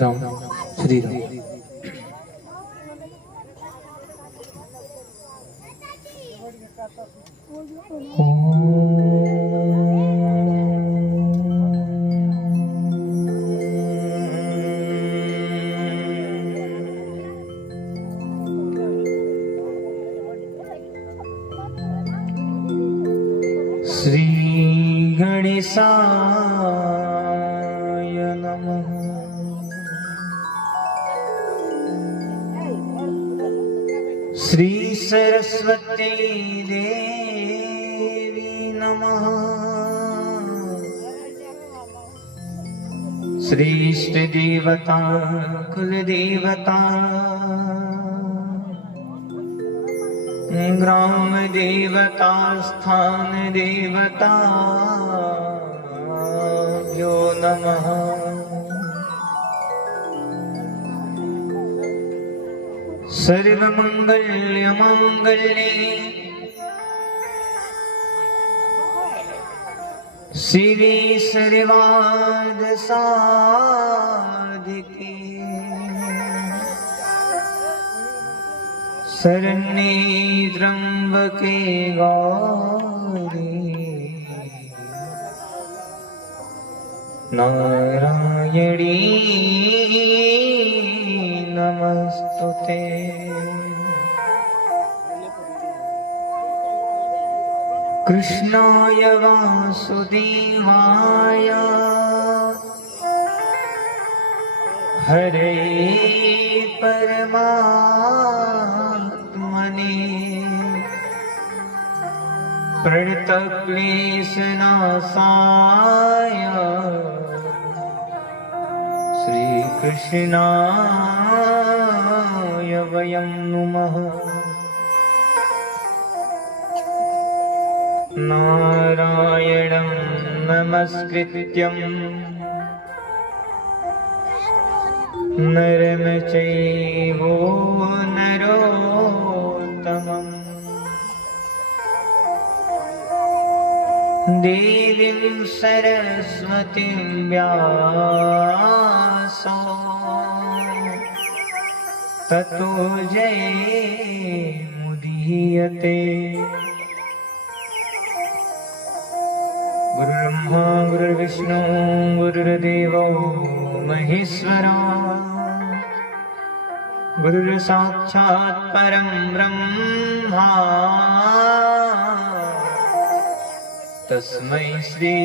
राम श्री राम। श्री गणेशाय नमः। श्री सरस्वती देवी नमः। श्री इष्ट देवता कुल देवता ग्राम देवता स्थान देवता भ्यो नमः। सर्वमंगल मांगल्ये शिवे सर्वार्थ साधिके शरण्ये त्र्यंबके गौरी नारायणी नमस्तुते। कृष्णाय वासुदेवाय हरे परमात्मने प्रणतक्लेशनाशाय श्री कृष्णाय वयं नुमः। नारायणं नमस्कृत्यं नरं चैव नरोत्तमम् देवीं सरस्वतीं व्यासो ततो जयमुदीयते। गुरुर्ब्रह्मा गुरुर्विष्णु गुरुर्देवो महेश्वरा गुरुर्साक्षात् परं ब्रह्मा तस्मै श्री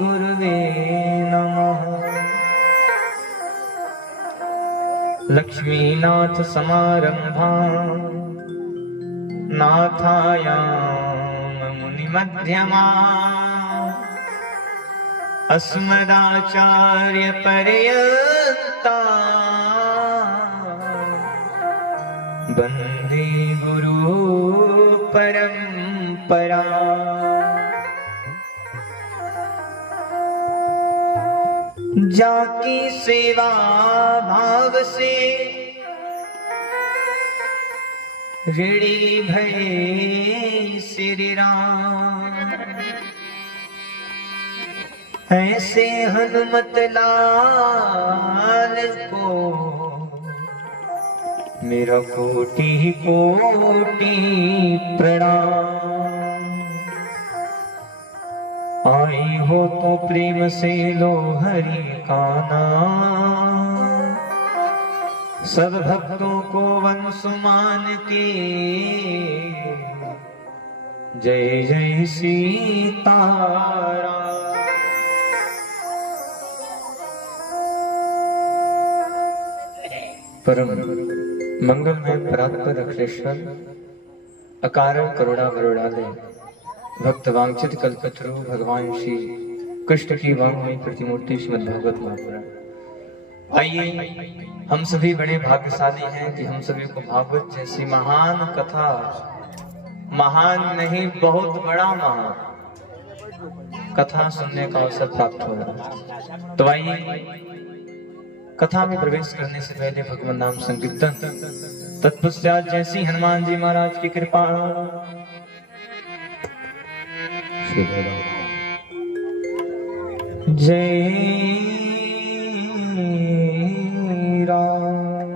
गुरुवे नमः। लक्ष्मीनाथ समारंभां नाथायां मुनिमध्यमा अस्मदाचार्य पर्यन्ता वन्दे गुरु परंपरा। जाकी सेवा भाव से ऋणी भये श्री राम। ऐसे हनुमत लाल को मेरा कोटि कोटि प्रणाम। आई हो तो प्रेम से लो हरि का नाम। सब भक्तों को वंशुमान के जय जय सीताराम। परम मंगल में प्राप्त रक्षेश्वर अकारण करुणा वरुणालय भक्त वांछित कल्पतरु भगवान श्री कृष्ण की वांगमयी प्रतिमूर्ति श्रीमद्भागवत महापुराण। आइए, हम सभी बड़े भाग्यशाली हैं कि हम सभी को भागवत जैसी महान कथा, महान नहीं बहुत बड़ा महान कथा सुनने का अवसर प्राप्त हो रहा है। तो आइए, कथा में प्रवेश करने से पहले भगवान नाम संकीर्तन, तत्पश्चात जैसी हनुमान जी महाराज की कृपा। जय राम।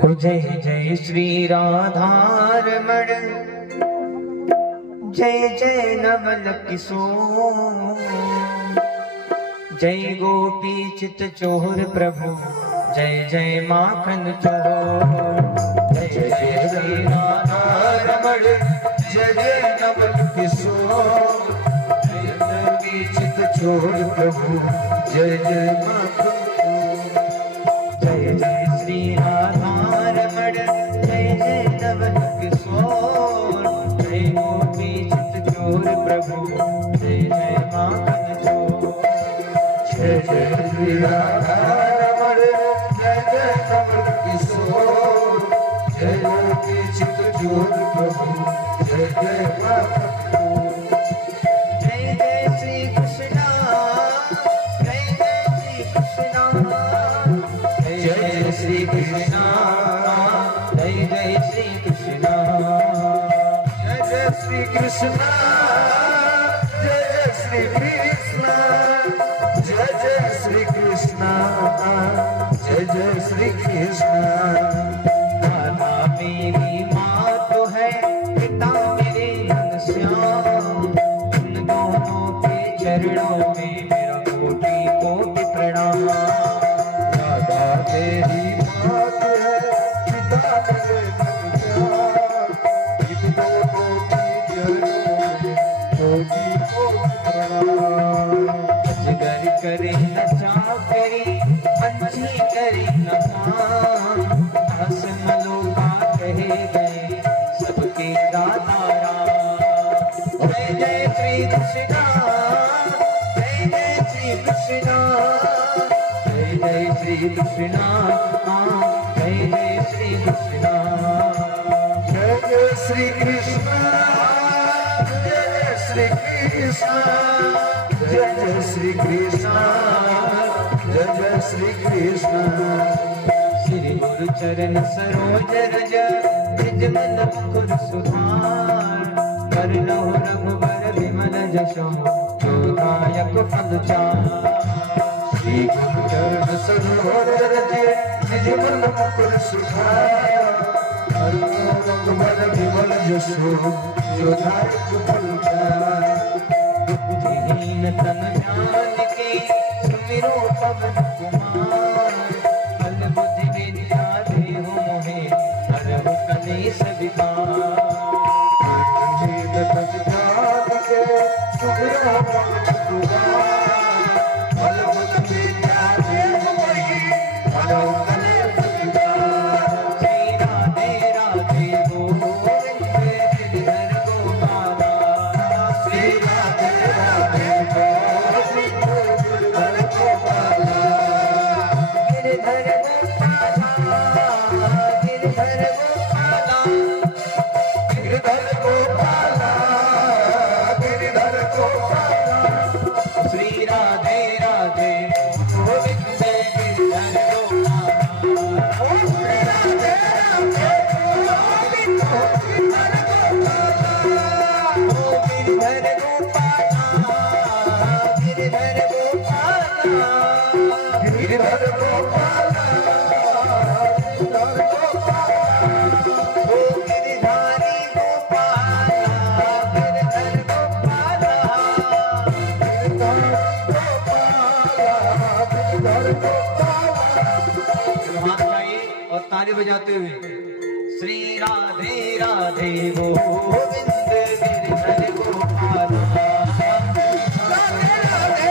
हो जय जय श्री राधारमण, जय जय नवल किशोर, जय गोपी चित चोर प्रभु, जय जय माखन चोर। जय जय श्री राधारमण, जय जय नवल किशोर, जय गोपी चित चोर प्रभु, जय जय माखन चोर। जय जय श्री राधारमण, जय जय नवल किशोर, जय गोपी चित चोर प्रभु, जय जय माखन चोर। जय जय श्री राधारमण, जय जय नवल किशोर, जय गोपी चित चोर प्रभु, जय जय माखन चोर। जय जय श्री कृष्णा, जय जय श्री कृष्णा, जय जय श्री कृष्णा, जय जय श्री कृष्णा, जय जय श्री कृष्णा, जय जय श्री कृष्णा, जय जय श्री कृष्णा, जय जय श्री कृष्णा। राधा मेरी माँ तो है, पिता मेरे घनश्याम, इन दोनों के चरणों में मेरा कोटि कोटि प्रणाम। राधा मेरी माँ तो है, पिता मेरे घनश्याम, इन दोनों के चरणों में कोटि कोटि प्रणाम। अजगर करे न चाकरी, पंछी करे न काम, हंसमलोका कहे गए सबके दाता राम। जय जय श्री कृष्णा, जय जय श्री कृष्णा, जय जय श्री कृष्णा, जय जय श्री कृष्णा, जय जय श्री कृष्णा, जय जय श्री कृष्णा, जय जय श्री कृष्णा, जय जय श्री कृष्णा। श्री गुरु चरण सरोज रज, निज मन मुकुर सुधार, वरनहुँ रघुबर विमल जसु, जो दायक फल चार। श्री गुरु चरण सरोज रज, निज मन मुकुर सुधार, वरनहुँ रघुबर विमल जसु, जो दायक फल चार। बुद्धिहीन तन जानिके, सुमिरो पवन कुमार, बल बुद्धि विद्या देहु मोहे, हरहु कलेश विकार। बुद्धिहीन तन जानिके, सुमिरो पवन कुमार, बल बुद्धि विद्या देहु मोहे, हरहु कलेश विकार। श्री राधे राधे गोविंद गिरिधर गोपाला, श्री राधे राधे गोविंद गिरिधर गोपाला, गिरिधर गोपाला, गिरिधर गोपाला, गिरिधर गोपाला, गिरिधर गोपाला। श्री राधे राधे गोविंद गिरिधर गोपाला, श्री राधे राधे गोविंद गिरिधर गोपाला, गिरिधर गोपाला, गिरिधर गोपाला, गिरिधर गोपाला, गिरिधर गोपाला, ओ गिरिधारी गोपाला, गिरिधर गोपाला, गिरिधर गोपाला, गिरिधर गोपाला। हाथ उठाइए और ताली बजाते हुए श्री राधे राधे गोविंद गिरिधर गोपाला, राधे राधे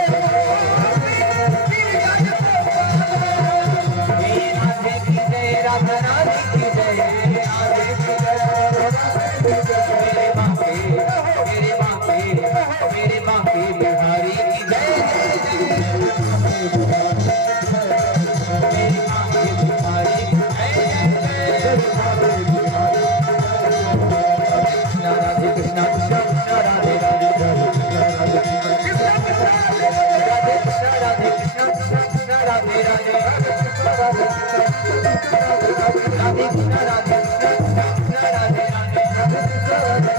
गोविंद गिरिधर गोपाला। हे राधे की जय, राधा राधे की जय, राधे की जय, राधे की जय। मेरे बांके, मेरे बांके, मेरे बांके बिहारी की जय जय जय। मेरे बांके बिहारी की जय जय जय। राधे कृष्णा कृष्णा कृष्णा, राधे राधे राधे कृष्णा कृष्णा, राधे कृष्णा राधे कृष्णा कृष्णा कृष्णा, राधे राधे राधे कृष्णा, राधे कृष्णा राधे कृष्णा कृष्णा, राधे राधे राधे कृष्णा, राधे राधे राधे कृष्णा, राधे राधे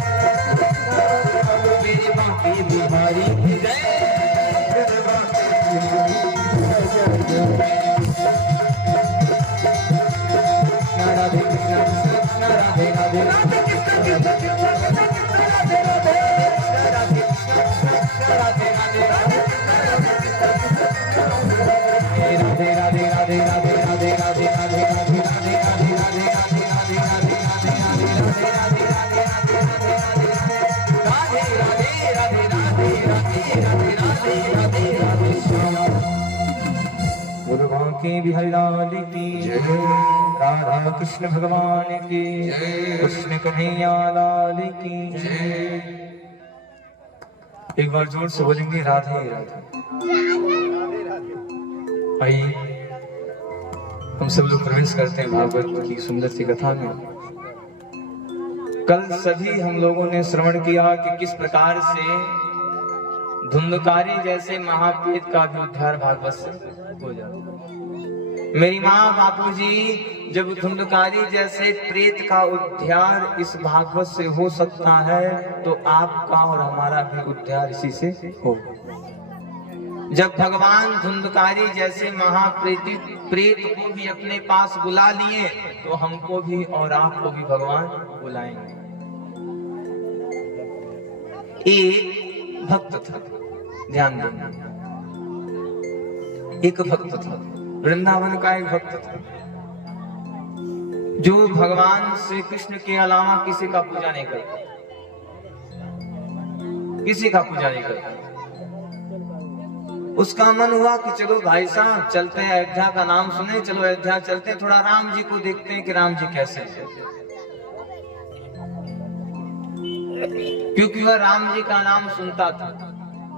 बांके बिहारी लाल की जय, राधा कृष्ण भगवान की जय, कृष्ण कन्हैया लाल की जय। एक बार जोर से बोलेंगे राधे राधे। आइए हम सब लोग प्रवेश करते हैं भागवत की सुंदर सी कथा में। कल सभी हम लोगों ने श्रवण किया कि किस प्रकार से धुंधकारी जैसे महाप्रेत का भी उद्धार भागवत से हो जाता। मेरी माँ बापूजी, जब धुंधकारी जैसे प्रेत का उद्धार इस भागवत से हो सकता है तो आपका और हमारा भी उद्धार इसी से हो। जब भगवान धुंधकारी जैसे महाप्रेत को भी अपने पास बुला लिए तो हमको भी और आपको भी भगवान बुलाएंगे। एक भक्त था, ध्यान देना, एक भक्त था, वृंदावन का एक भक्त था जो भगवान श्री कृष्ण के अलावा किसी का पूजा नहीं करता, किसी का पूजा नहीं करता। उसका मन हुआ कि चलो भाई साहब चलते हैं, अयोध्या का नाम सुने, चलो अयोध्या चलते हैं, थोड़ा राम जी को देखते हैं कि राम जी कैसे हैं। क्योंकि वह राम जी का नाम सुनता था।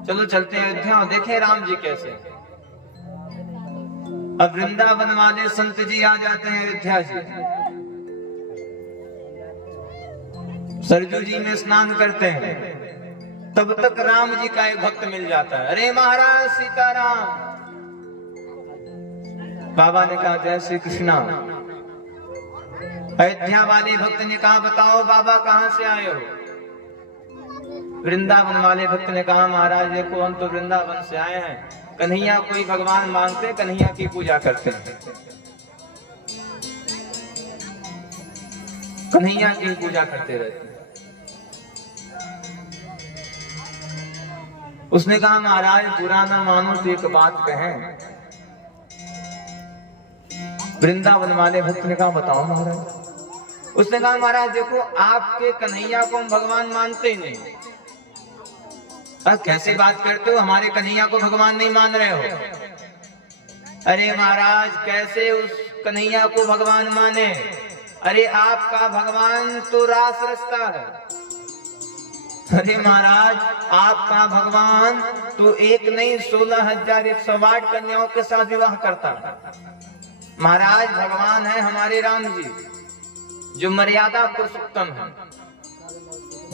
चलो चलते हैं अयोध्या और देखें राम जी कैसे। अब वृंदावन वाले संत जी आ जाते हैं अयोध्या जी, सरजू जी में स्नान करते हैं। तब तक राम जी का एक भक्त मिल जाता है। अरे महाराज सीताराम। बाबा ने कहा जय श्री कृष्णा। अयोध्या वाले भक्त ने कहा बताओ बाबा कहां से आए हो। वृंदावन वाले भक्त ने कहा महाराज देखो हम तो वृंदावन से आए हैं, कन्हैया कोई भगवान मानते, कन्हैया की पूजा करते हैं, कन्हैया की पूजा करते रहते हैं। उसने कहा महाराज बुरा ना मानो तो एक बात कहें। वृंदावन वाले भक्त ने कहा बताओ महाराज। उसने कहा महाराज देखो आपके कन्हैया को हम भगवान मानते ही नहीं। कैसे बात करते हो, हमारे कन्हैया को भगवान नहीं मान रहे हो। अरे महाराज कैसे उस कन्हैया को भगवान माने, अरे आपका भगवान तो रास रचता है। अरे महाराज आपका भगवान तो एक नहीं 16,108 कन्याओं के साथ विवाह करता है। महाराज भगवान है हमारे राम जी जो मर्यादा पुरुषोत्तम है,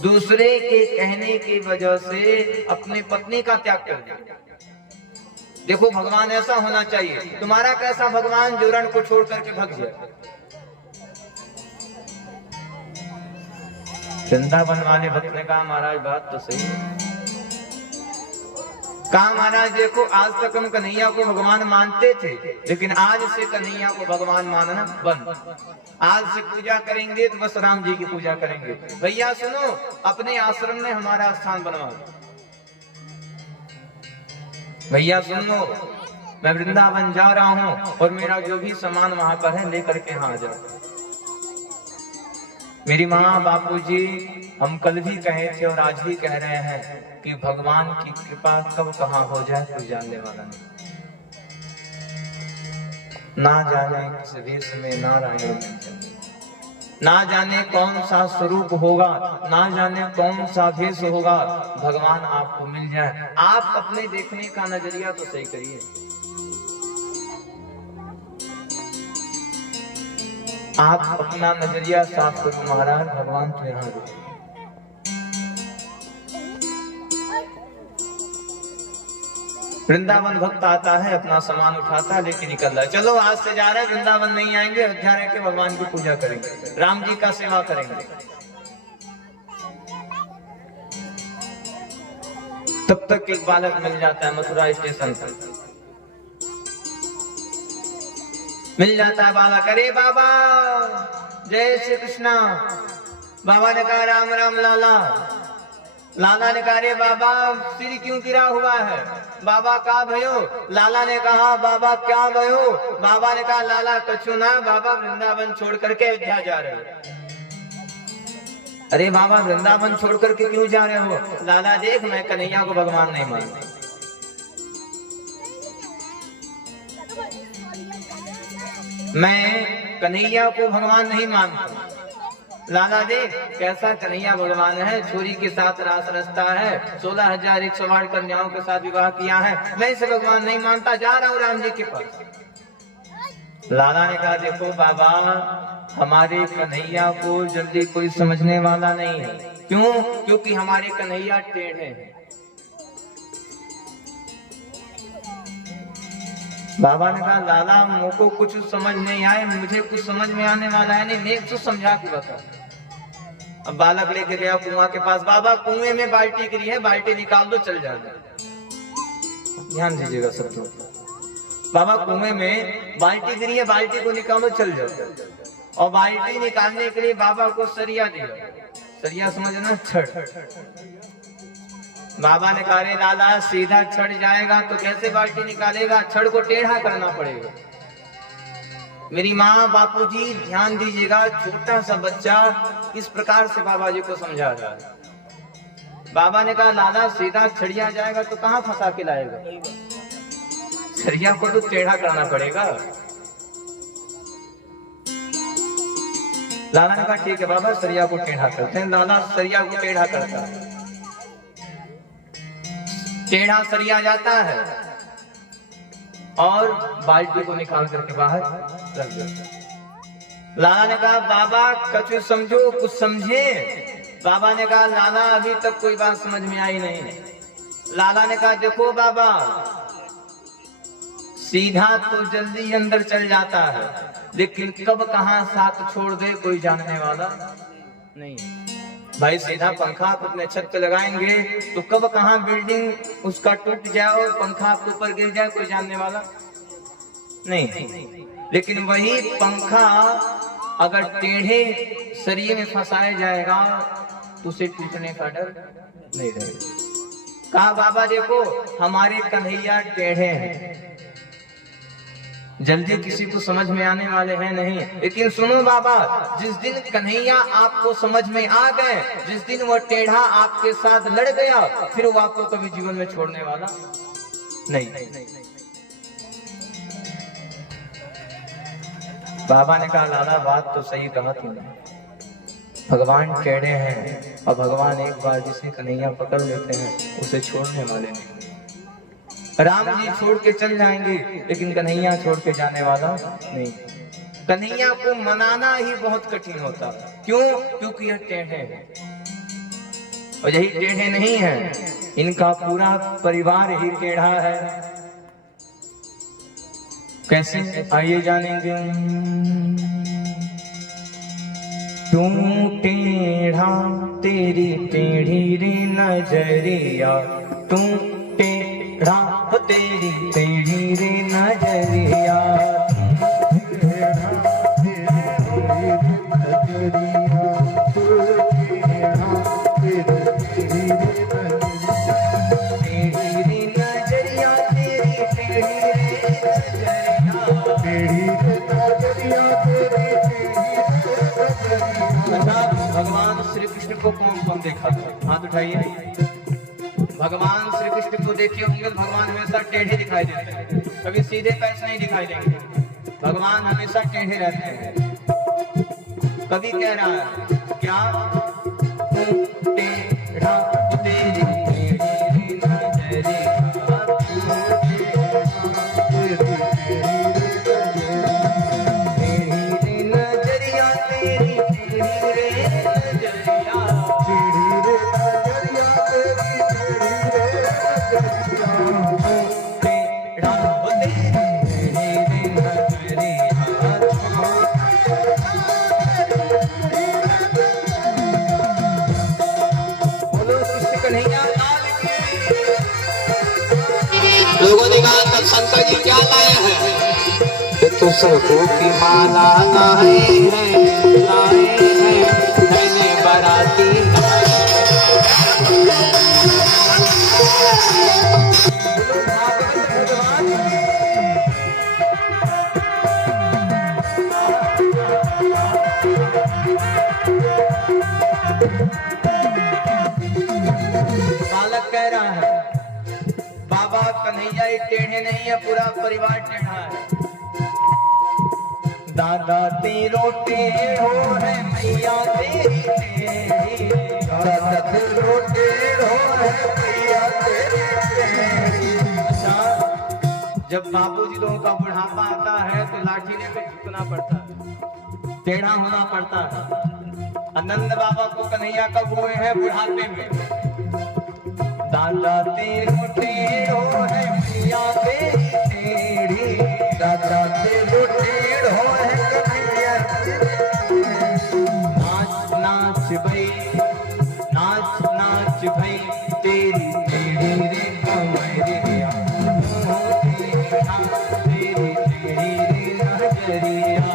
दूसरे के कहने की वजह से अपनी पत्नी का त्याग कर दिया। देखो भगवान ऐसा होना चाहिए। तुम्हारा कैसा भगवान जो रण को छोड़ करके भग जाए। वृंदावन वाले भक्त ने कहा महाराज बात तो सही है। कहा महाराज देखो आज तक हम कन्हैया को भगवान मानते थे, लेकिन आज से कन्हैया को भगवान मानना बंद। आज से पूजा करेंगे तो बस राम जी की पूजा करेंगे। भैया सुनो, अपने आश्रम में हमारा स्थान बनवा। भैया सुनो, मैं वृंदावन जा रहा हूँ और मेरा जो भी सामान वहां पर है लेकर के यहाँ आ जाओ। मेरी माँ बापूजी हम कल भी कहे थे और आज भी कह रहे हैं कि भगवान की कृपा कब कहाँ हो जाए कोई जानने वाला नहीं। ना जाने किस वेश में नारायण, ना जाने कौन सा स्वरूप होगा, ना जाने कौन सा भेष होगा, भगवान आपको मिल जाए। आप अपने देखने का नजरिया तो सही करिए। आप अपना नजरिया साफ करो महाराज, भगवान तो यहाँ रुके। वृंदावन भक्त आता है, अपना सामान उठाता है, लेके निकल रहा है। चलो आज से जा रहे हैं, वृंदावन नहीं आएंगे, अयोध्या रह के भगवान की पूजा करेंगे, राम जी का सेवा करेंगे। तब तक एक बालक मिल जाता है मथुरा स्टेशन पर। मिल जाता है बालक। अरे बाबा जय श्री कृष्णा। बाबा ने कहा राम राम लाला। लाला ने कहा अरे बाबा सिर क्यों गिरा हुआ है। बाबा का भयो। लाला ने कहा बाबा क्या भयो। बाबा ने कहा लाला कछु ना, बाबा वृंदावन छोड़ करके अयोध्या जा रहे हो। अरे बाबा वृंदावन छोड़ करके क्यों जा रहे हो। लाला देख मैं कन्हैया को भगवान नहीं मानता। मैं कन्हैया को भगवान नहीं मानता। लाला देख कैसा कन्हैया भगवान है, छोरी के साथ रास रचता है, 16,108 कन्याओं के साथ विवाह किया है, मैं इसे भगवान नहीं मानता, जा रहा हूँ राम जी के पास। लाला ने कहा देखो बाबा, हमारे कन्हैया को जल्दी कोई समझने वाला नहीं है। क्यों? क्योंकि हमारे कन्हैया टेढ़े हैं। बाबा ने कहा लाला मुझको कुछ समझ नहीं आए, मुझे कुछ समझ में आने वाला है नहीं, मैं कुछ समझा के बता। अब बालक लेके गया कुआं के पास, बाबा कुएं में बाल्टी गिरी है, बाल्टी निकाल दो चल जाना। ध्यान दीजिएगा सब लोग, बाबा कुएं में बाल्टी गिरी है, बाल्टी को निकालो चल जाओ। और बाल्टी निकालने के लिए बाबा को सरिया दिया, सरिया समझना छड़। बाबा ने कहा रे लाला सीधा छड़ जाएगा तो कैसे बाल्टी निकालेगा, छड़ को टेढ़ा करना पड़ेगा। मेरी माँ बापूजी ध्यान दीजिएगा, छोटा सा बच्चा इस प्रकार से बाबा जी को समझा रहा है। बाबा ने कहा लाला सीधा छड़िया जाएगा तो कहाँ फंसा के लाएगा, सरिया को तो टेढ़ा करना पड़ेगा। लाला ने कहा ठीक है बाबा सरिया को टेढ़ा करते हैं। लाला सरिया को टेढ़ा करता है, टेढ़ा सरिया जाता है और बाल्टी को निकाल करके बाहर रख देता। लाला ने कहा बाबा कुछ समझो, कुछ समझे। बाबा ने कहा लाला अभी तक कोई बात समझ में आई नहीं। लाला ने कहा देखो बाबा, सीधा तो जल्दी अंदर चल जाता है, लेकिन कब कहां साथ छोड़ दे कोई जानने वाला नहीं। भाई सीधा पंखा आप अपने छत पे लगाएंगे तो कब कहां बिल्डिंग उसका टूट जाए और पंखा आपके ऊपर गिर जाए कोई जानने वाला नहीं। लेकिन वही पंखा अगर टेढ़े सरिये में फंसाया जाएगा तो उसे टूटने का डर नहीं रहेगा। कहा बाबा देखो हमारे कन्हैया टेढ़े हैं, जल्दी किसी को समझ में आने वाले हैं नहीं। लेकिन सुनो बाबा, जिस दिन कन्हैया आपको समझ में आ गए, जिस दिन वो टेढ़ा आपके साथ लड़ गया, फिर वो आपको कभी जीवन में छोड़ने वाला नहीं। बाबा ने कहा लाला बात तो सही कहा तुमने, भगवान टेढ़े हैं और भगवान एक बार जिसे कन्हैया पकड़ लेते हैं उसे छोड़ने वाले नहीं। राम जी छोड़ के चल जाएंगे लेकिन कन्हैया छोड़ के जाने वाला नहीं। कन्हैया को मनाना ही बहुत कठिन होता। क्यों? क्योंकि यह टेढ़े हैं और यही टेढ़े नहीं है, इनका पूरा परिवार ही टेढ़ा है। कैसे आइए जानेंगे। तू टेढ़ा तेरी टेढ़ी रे नजरिया, तू टेढ़ा तेरी टेढ़ी रे नजरिया, भगवान श्री कृष्ण को कौन कौन देखा था? हाथ उठाइए। भगवान श्री कृष्ण को देखिए होंगे, भगवान हमेशा टेढ़े दिखाई देते हैं, कभी सीधे पैसे नहीं दिखाई देंगे। भगवान हमेशा टेढ़े रहते हैं। कभी कह रहा है क्या टेढ़ा तेरी टेढ़ी नजरिया, लोगों ने कहा तब शंकर जी क्या लाए हैं? तो सबको की माला लाए हैं, लाए हैं बाराती। बालक कह रहा है बाबा कन्हैया एक टेढ़े नहीं है, पूरा परिवार टेढ़ा है। दादा तेरो टेढ़ो है मैया तेरी टेढ़ी, दादा तेरो टेढ़ो है मैया तेरी टेढ़ी। अच्छा, जब बापूजी लोगों का बुढ़ापा आता है तो लाठी लेकर झुकना पड़ता है, टेढ़ा होना पड़ता है। आनंद बाबा को कन्हैया कब हुए हैं? बुढ़ापे में। दादा तेरो टेढ़ो है मैया तेरी टेढ़ी, दादा तेरो टेढ़ो है कन्हैया तेरी टेढ़ी। नाच नाच भई, नाच नाच भई तेरी टेढ़ी रे कमरिया, तेरी टेढ़ी रे नजरिया।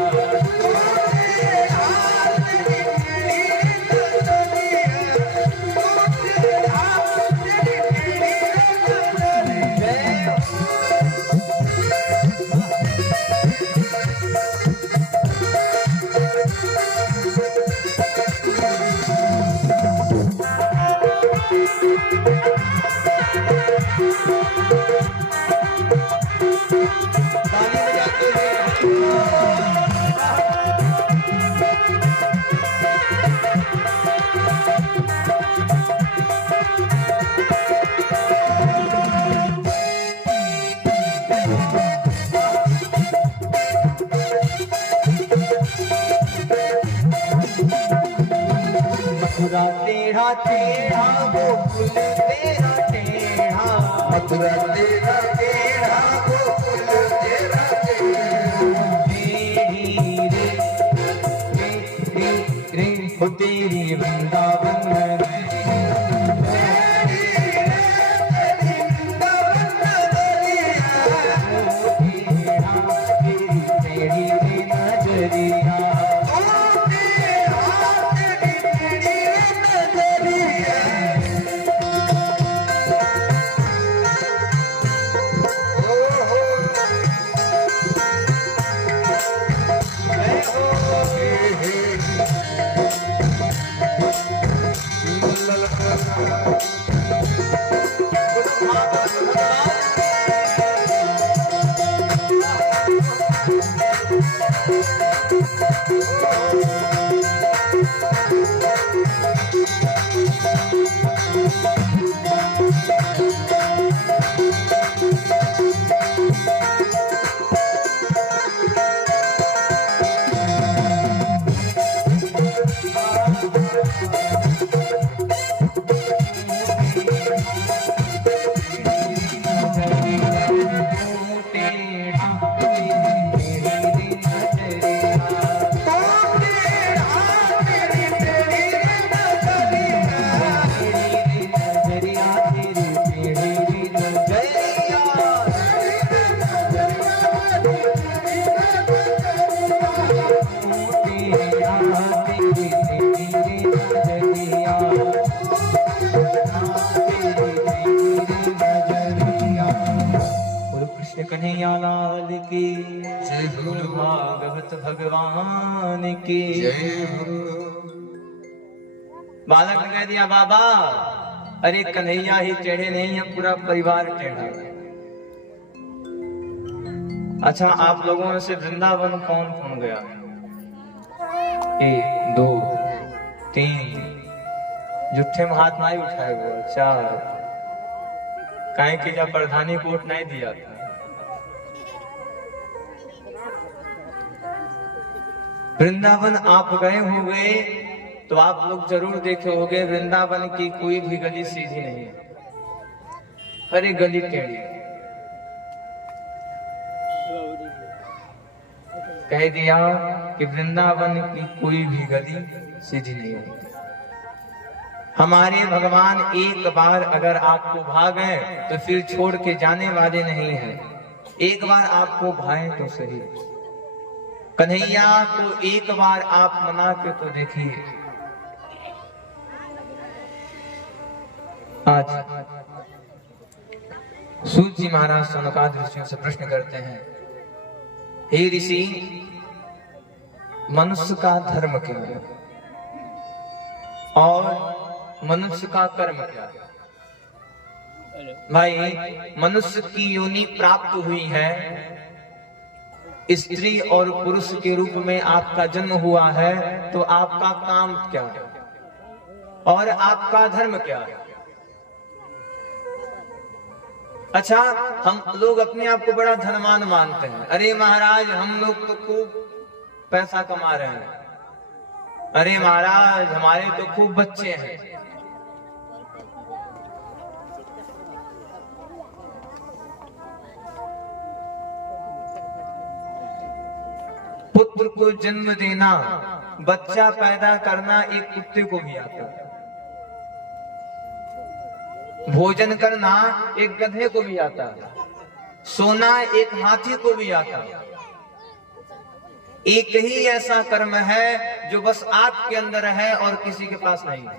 मथुरा टेढ़ा टेढ़ा गोकुल तेरा टेढ़ा, मथुरा टेढ़ा टेढ़ा गोकुल तेरा टेढ़ा। टेढ़ी रे रे रे हो तेरी वृंदावन नगरी, टेढ़ी रे तेरी वृंदावन नगरिया, तेरी टेढ़ी रे नजरिया। कन्हैया लाल की जय, बोलो भागवत भगवान की जय। बालक ने कह दिया बाबा, अरे कन्हैया ही टेढ़े नहीं है, पूरा परिवार टेढ़ा। अच्छा, आप लोगों में से वृंदावन कौन कौन गया? 1 2 3 जुट्ठे में हाथ नहीं उठाए हुए। 4 कहीं की जब प्रधानी वोट नहीं दिया था। वृंदावन आप गए होंगे तो आप लोग जरूर देखे होंगे, वृंदावन की कोई भी गली सीधी नहीं है, हर एक गली टेढ़ी। कह दिया कि वृंदावन की कोई भी गली सीधी नहीं है। हमारे भगवान एक बार अगर आपको भागे तो फिर छोड़ के जाने वाले नहीं हैं। एक बार आपको भाए तो सही। कन्हैया को एक बार आप मना के तो देखिए। आज सूत जी महाराज सौनकादि ऋषियों से प्रश्न करते हैं, हे ऋषि, मनुष्य का धर्म क्या है और मनुष्य का कर्म क्या है? भाई, मनुष्य की योनि प्राप्त हुई है स्त्री और पुरुष के रूप में आपका जन्म हुआ है, तो आपका काम क्या है और आपका धर्म क्या है? अच्छा, हम लोग अपने आप को बड़ा धनवान मानते हैं। अरे महाराज, हम लोग तो खूब पैसा कमा रहे हैं। अरे महाराज, हमारे तो खूब बच्चे हैं। पुत्र को जन्म देना, बच्चा पैदा करना एक कुत्ते को भी आता है। भोजन करना एक गधे को भी आता है। सोना एक हाथी को भी आता है। एक ही ऐसा कर्म है जो बस आपके अंदर है और किसी के पास नहीं है।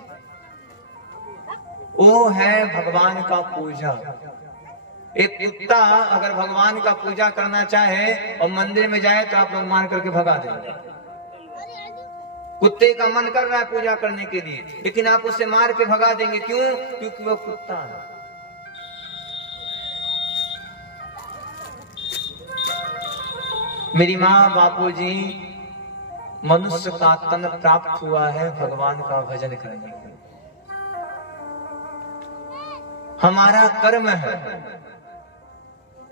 वो है भगवान का पूजा। एक कुत्ता अगर भगवान का पूजा करना चाहे और मंदिर में जाए तो आप लोग मार करके भगा देंगे। कुत्ते का मन कर रहा है पूजा करने के लिए, लेकिन आप उसे मार के भगा देंगे। क्यों? क्योंकि वो कुत्ता है। मेरी माँ बापूजी, मनुष्य का तन प्राप्त हुआ है भगवान का भजन करने के लिए। हमारा कर्म है।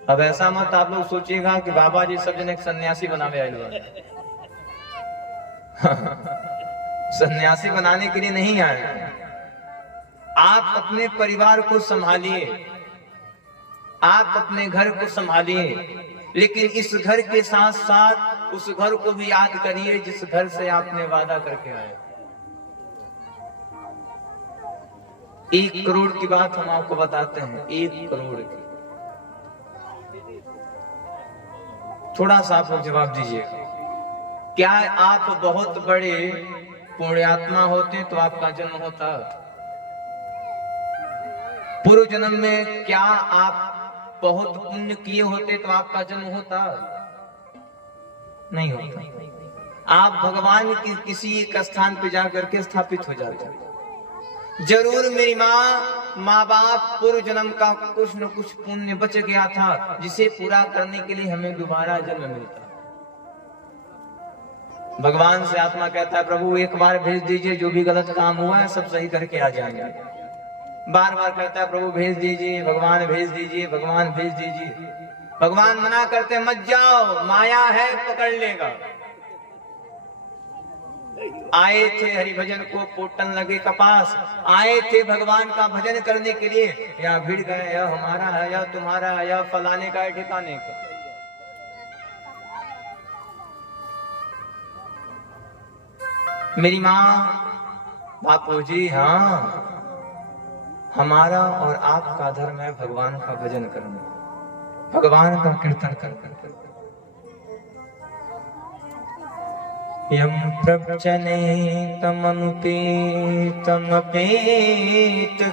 अब ऐसा मत आप लोग सोचिएगा कि बाबा जी सब जन एक सन्यासी बनावे आए लोग। सन्यासी बनाने के लिए नहीं आए। आप अपने परिवार को संभालिए, आप अपने घर को संभालिए, लेकिन इस घर के साथ साथ उस घर को भी याद करिए जिस घर से आपने वादा करके आए। 1 करोड़ की बात हम आपको बताते हैं। 1 करोड़ की। थोड़ा सा आप लोग जवाब दीजिएगा। क्या आप बहुत बड़े पुण्यात्मा होते तो आपका जन्म होता? पूर्व जन्म में क्या आप बहुत पुण्य किए होते तो आपका जन्म होता? नहीं होता। आप भगवान की किसी एक स्थान पे जाकर के स्थापित हो जाते। जरूर मेरी माँ बाप पूर्व जन्म का कुछ न कुछ पुण्य बच गया था, जिसे पूरा करने के लिए हमें दोबारा जन्म मिलता। भगवान से आत्मा कहता है, प्रभु एक बार भेज दीजिए, जो भी गलत काम हुआ है सब सही करके आ जाएंगे। बार बार कहता है, प्रभु भेज दीजिए, भगवान भेज दीजिए, भगवान भेज दीजिए। भगवान मना करते, मत जाओ, माया है, पकड़ लेगा। आए थे हरिभजन को पोटन लगे कपास, आए थे भगवान का भजन करने के लिए, या भिड़ गए, या हमारा है, या तुम्हारा है, या फलाने का है, ठिकाने का। मेरी माँ बापूजी, हाँ, हमारा और आपका धर्म है भगवान का भजन करना, भगवान का कीर्तन करना। यम प्रवचने तमनुपेतमपेत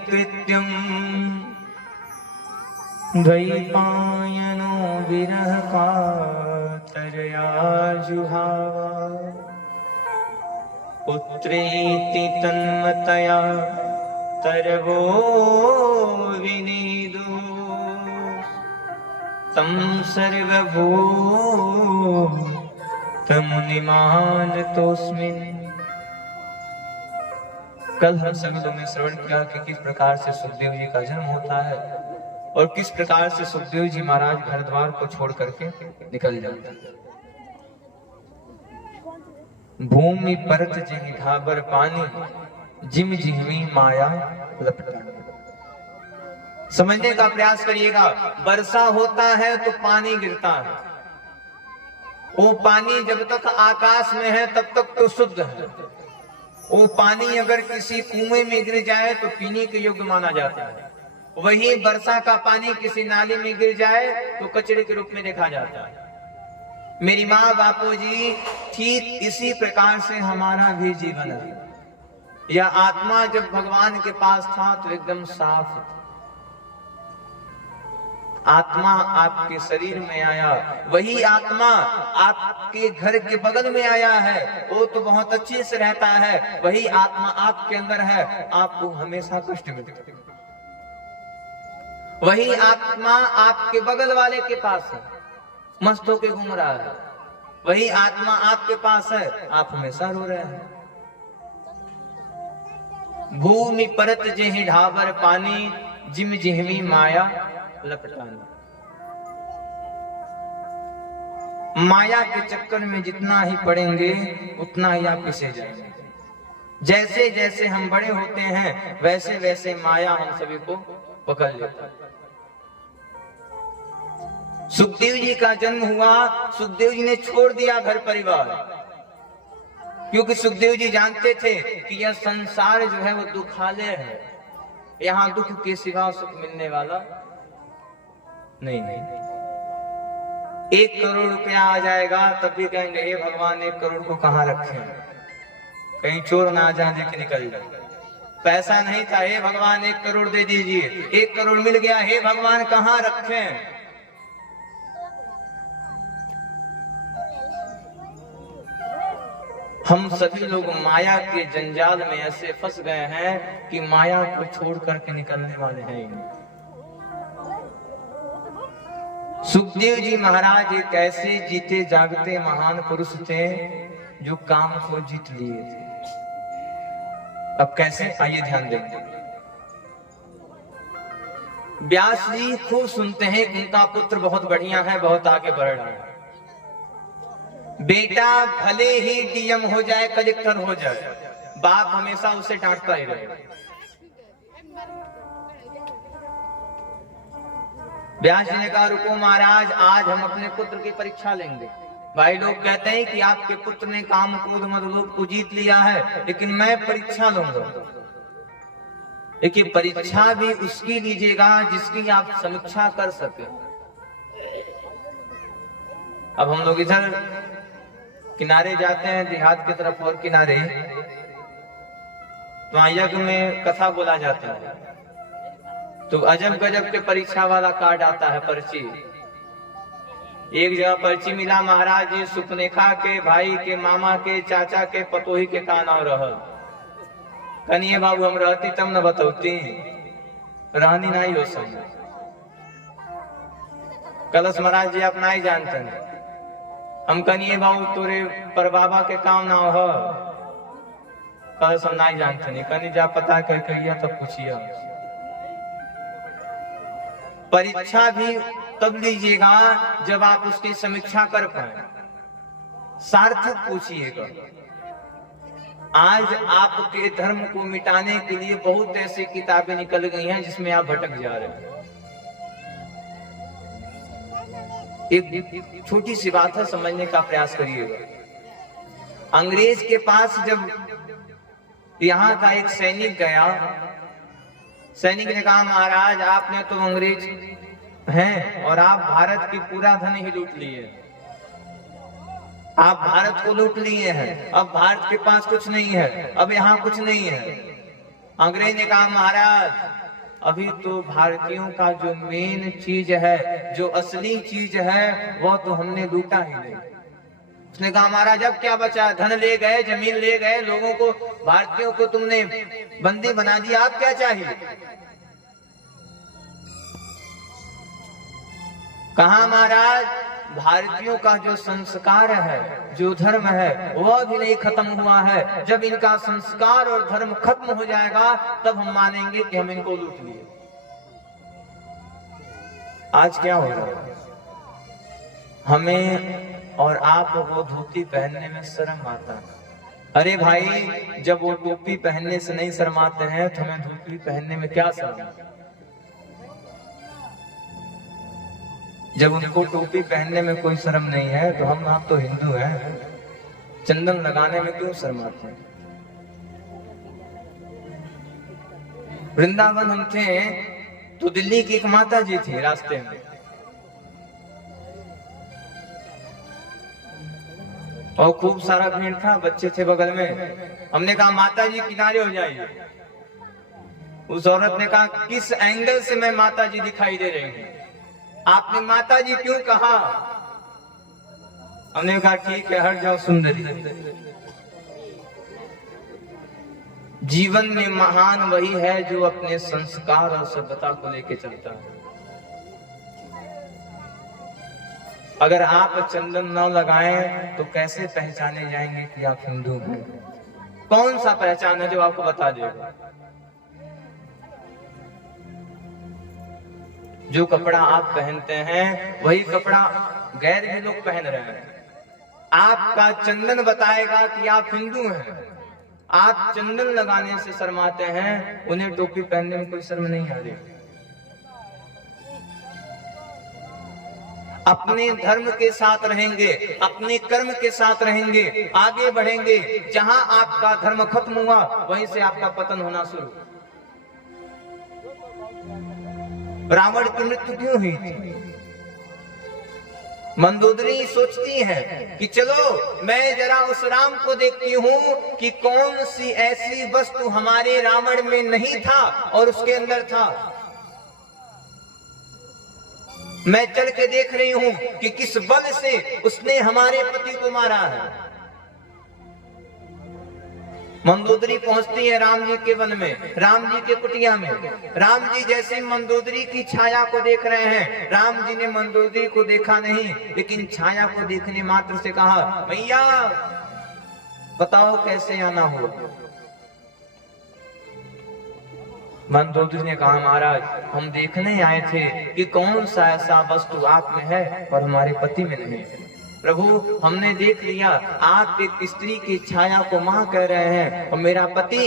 कृत्यम द्वैपायनो विरह कातरया जुहावा पुत्रेति तन्मतया तरवो विनीदो तम सर्वभू तमुनिमान तोस्मिन्। कल हम सभी लोगों ने श्रवण किया कि किस प्रकार से सुखदेव जी का जन्म होता है और किस प्रकार से सुखदेव जी महाराज घर द्वार को छोड़ करके निकल जाते हैं। भूमि परत जिहि ढाबर पानी, जिम जिहमी माया लपटा। समझने का प्रयास करिएगा। वर्षा होता है तो पानी गिरता है। वो पानी जब तक आकाश में है तब तक तो शुद्ध है। वो पानी अगर किसी कुएं में गिर जाए तो पीने के योग्य माना जाता है। वही वर्षा का पानी किसी नाली में गिर जाए तो कचरे के रूप में देखा जाता है। मेरी माँ बापूजी, ठीक इसी प्रकार से हमारा भी जीवन है। यह आत्मा जब भगवान के पास था तो एकदम साफ था। आत्मा आपके शरीर में आया, वही आत्मा आपके घर के बगल में आया है, वो तो बहुत अच्छे से रहता है। वही आत्मा आपके अंदर है, आपको हमेशा कष्ट मिलता है। वही आत्मा आपके बगल वाले के पास है, मस्त होके घूम रहा है, वही आत्मा आपके पास है, आप हमेशा रो रहे हैं। भूमि परत जेहि ढाबर पानी, जिम जिहमी माया लपटानी। माया के चक्कर में जितना ही पड़ेंगे उतना ही आप पिसे जाएंगे। जैसे जैसे हम बड़े होते हैं वैसे वैसे माया हम सभी को पकड़ लेता है। सुखदेव जी का जन्म हुआ, सुखदेव जी ने छोड़ दिया घर परिवार, क्योंकि सुखदेव जी जानते थे कि यह संसार जो है वो दुखालय है, यहाँ दुख के सिवा सुख मिलने वाला नहीं। 1 करोड़ रुपया आ जाएगा तब भी कहेंगे हे भगवान 1 करोड़ को कहाँ रखे, कहीं चोर ना आ जाए लेके निकल जाए। पैसा नहीं था, हे भगवान 1 करोड़ दे दीजिए। 1 करोड़ मिल गया, हे भगवान कहाँ रखें। हम सभी लोग माया के जंजाल में ऐसे फंस गए हैं कि माया को छोड़ करके निकलने वाले हैं ही नहीं। सुखदेव जी महाराज एक ऐसे जीते जागते महान पुरुष थे जो काम को जीत लिए थे। अब कैसे, आइए ध्यान देंगे। व्यास जी खूब सुनते हैं कि उनका पुत्र बहुत बढ़िया है, बहुत आगे बढ़ रहा है। बेटा भले ही डीएम हो जाए, कलेक्टर हो जाए, बाप हमेशा उसे डांटता ही रहे। व्यास जी ने कहा रुको महाराज, आज हम अपने पुत्र की परीक्षा लेंगे। भाई लोग कहते हैं कि आपके पुत्र ने काम क्रोध मद लोभ को जीत लिया है, लेकिन मैं परीक्षा लूंगा। देखिए परीक्षा भी उसकी लीजिएगा जिसकी आप समीक्षा कर सके। अब हम लोग इधर किनारे जाते हैं, देहात की तरफ और किनारे, तो यज्ञ में कथा बोला जाता है, तो अजब गजब के परीक्षा वाला कार्ड आता है, पर्ची। एक जगह पर्ची मिला महाराज जी, सुपनेखा के भाई के मामा के चाचा के पतोही के का नाम रहल। कनिए बाबू हम रहती तब न बतौती, रहनी नहीं हो समय। कलश महाराज जी अपना ही जानते हैं। हम कनिए बाबू तोरे पर बाबा के काम ना हो, कलश हम नहीं जानते नहीं। कनी जा पता कर कहिया तब पूछिए। परीक्षा भी तब लीजिएगा जब आप उसकी समीक्षा कर पाए, सार्थक पूछिएगा। आज आपके धर्म को मिटाने के लिए बहुत ऐसी किताबें निकल गई हैं जिसमें आप भटक जा रहे हैं। एक छोटी सी बात है, समझने का प्रयास करिएगा। अंग्रेज के पास जब यहाँ का एक सैनिक गया, सैनिक ने कहा महाराज आपने तो अंग्रेज हैं और आप भारत की पूरा धन ही लूट लिए, आप भारत को लूट लिए हैं, अब भारत के पास कुछ नहीं है, अब यहाँ कुछ नहीं है। अंग्रेज ने कहा महाराज अभी तो भारतीयों का जो मेन चीज है, जो असली चीज है, वो तो हमने लूटा ही नहीं। उसने कहा महाराज अब क्या बचा, धन ले गए, जमीन ले गए, लोगों को, भारतीयों को तुमने बंदी बना दिया, आप क्या चाहिए। कहा महाराज भारतीयों का जो संस्कार है, जो धर्म है, वह भी नहीं खत्म हुआ है। जब इनका संस्कार और धर्म खत्म हो जाएगा तब हम मानेंगे कि हम इनको लूट लिए। आज क्या हो रहा है, हमें और आप वो धोती पहनने में शर्म आता है। अरे भाई जब वो टोपी पहनने से नहीं शर्माते हैं तो हमें धोती पहनने में क्या शर्म। जब उनको टोपी पहनने में कोई शर्म नहीं है तो हम आप तो हिंदू हैं, चंदन लगाने में क्यों शर्माते हैं। वृंदावन हम थे तो दिल्ली की एक माता जी थी, रास्ते में और खूब सारा भीड़ था, बच्चे थे बगल में। हमने कहा माता जी किनारे हो जाइए। उस औरत ने कहा किस एंगल से मैं माता जी दिखाई दे रही हूँ, आपने माता जी क्यों कहा। हमने कहा ठीक है हट जाओ सुंदरी। जीवन में महान वही है जो अपने संस्कार और सभ्यता को लेकर चलता है। अगर आप चंदन न लगाएं तो कैसे पहचाने जाएंगे कि आप हिंदू हैं? कौन सा पहचान है जो आपको बता देगा? जो कपड़ा आप पहनते हैं वही कपड़ा गैर भी लोग पहन रहे हैं। आपका चंदन बताएगा कि आप हिंदू हैं। आप चंदन लगाने से शर्माते हैं, उन्हें टोपी पहनने में कोई शर्म नहीं आ रही। अपने धर्म के साथ रहेंगे, अपने कर्म के साथ रहेंगे, आगे बढ़ेंगे। जहां आपका धर्म खत्म हुआ वहीं से आपका पतन होना शुरू। रावण की मृत्यु क्यों हुई थी? मंदोदरी सोचती है कि चलो मैं जरा उस राम को देखती हूं कि कौन सी ऐसी वस्तु हमारे रावण में नहीं था और उसके अंदर था। मैं चल के देख रही हूं कि किस बल से उसने हमारे पति को मारा है। मंदोदरी पहुंचती है राम जी के वन में, राम जी के कुटिया में। राम जी जैसे मंदोदरी की छाया को देख रहे हैं, राम जी ने मंदोदरी को देखा नहीं, लेकिन छाया को देखने मात्र से कहा, भैया बताओ कैसे आना हो। मंदोदरी ने कहा, महाराज हम देखने आए थे कि कौन सा ऐसा वस्तु आप में है और हमारे पति में नहीं। प्रभु हमने देख लिया, आप एक स्त्री की छाया को मां कह रहे हैं और मेरा पति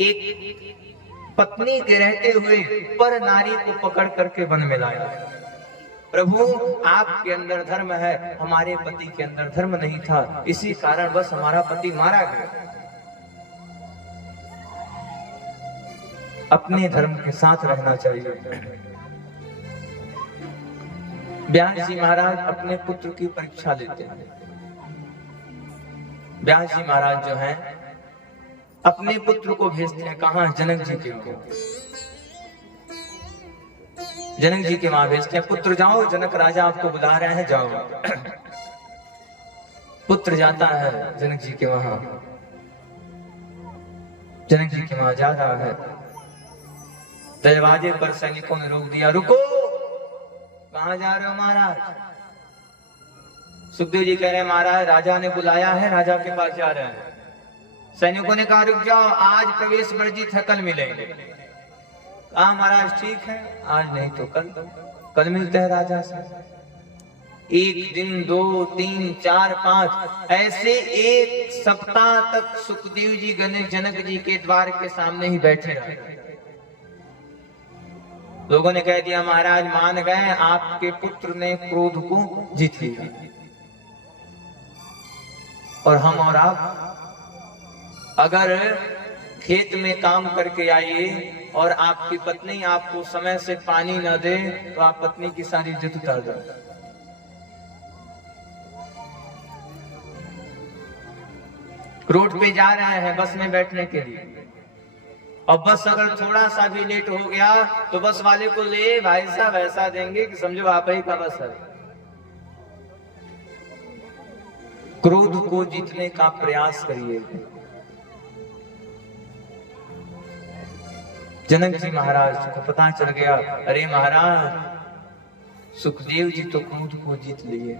एक पत्नी के रहते हुए पर नारी को पकड़ करके वन में लाया। प्रभु आपके अंदर धर्म है, हमारे पति के अंदर धर्म नहीं था, इसी कारण बस हमारा पति मारा गया। अपने धर्म के साथ रहना चाहिए। व्यास जी महाराज अपने पुत्र की परीक्षा लेते हैं। व्यास जी महाराज जो हैं अपने पुत्र को भेजते हैं कहां? जनक जी के को। जनक जी के वहां भेजते हैं, पुत्र जाओ, जनक राजा आपको बुला रहे हैं, जाओ। पुत्र जाता है जनक जी के वहां। जनक जी के वहां जा रहा है, दरवाजे पर सैनिकों ने रोक दिया, रुको, कहां जा रहे हो महाराज? सुखदेव जी कह रहे हैं, महाराज राजा ने बुलाया है, राजा के पास जा रहे हैं। सैनिकों ने कहा, रुक जाओ, आज प्रवेश वर्जित है, कल मिलेंगे। कहा महाराज ठीक है, आज नहीं तो कल मिलते हैं राजा से। एक दिन, 2, 3, 4, 5 ऐसे एक सप्ताह तक सुखदेव जी जनक जी के द्वार के सामने ही बैठे रहे। लोगों ने कह दिया, महाराज मान गए, आपके पुत्र ने क्रोध को जीत लिया और हम और आप अगर खेत में काम करके आइए और आपकी पत्नी आपको समय से पानी न दे तो आप पत्नी की सारी इज्जत उतार दो। रोड पे जा रहे हैं बस में बैठने के लिए, और बस अगर थोड़ा सा भी लेट हो गया तो बस वाले को ले भाई साहब ऐसा देंगे कि समझो आप ही का बस है। क्रोध को जीतने का प्रयास करिए। जनक जी महाराज को पता चल गया, अरे महाराज सुखदेव जी तो क्रोध को जीत लिए।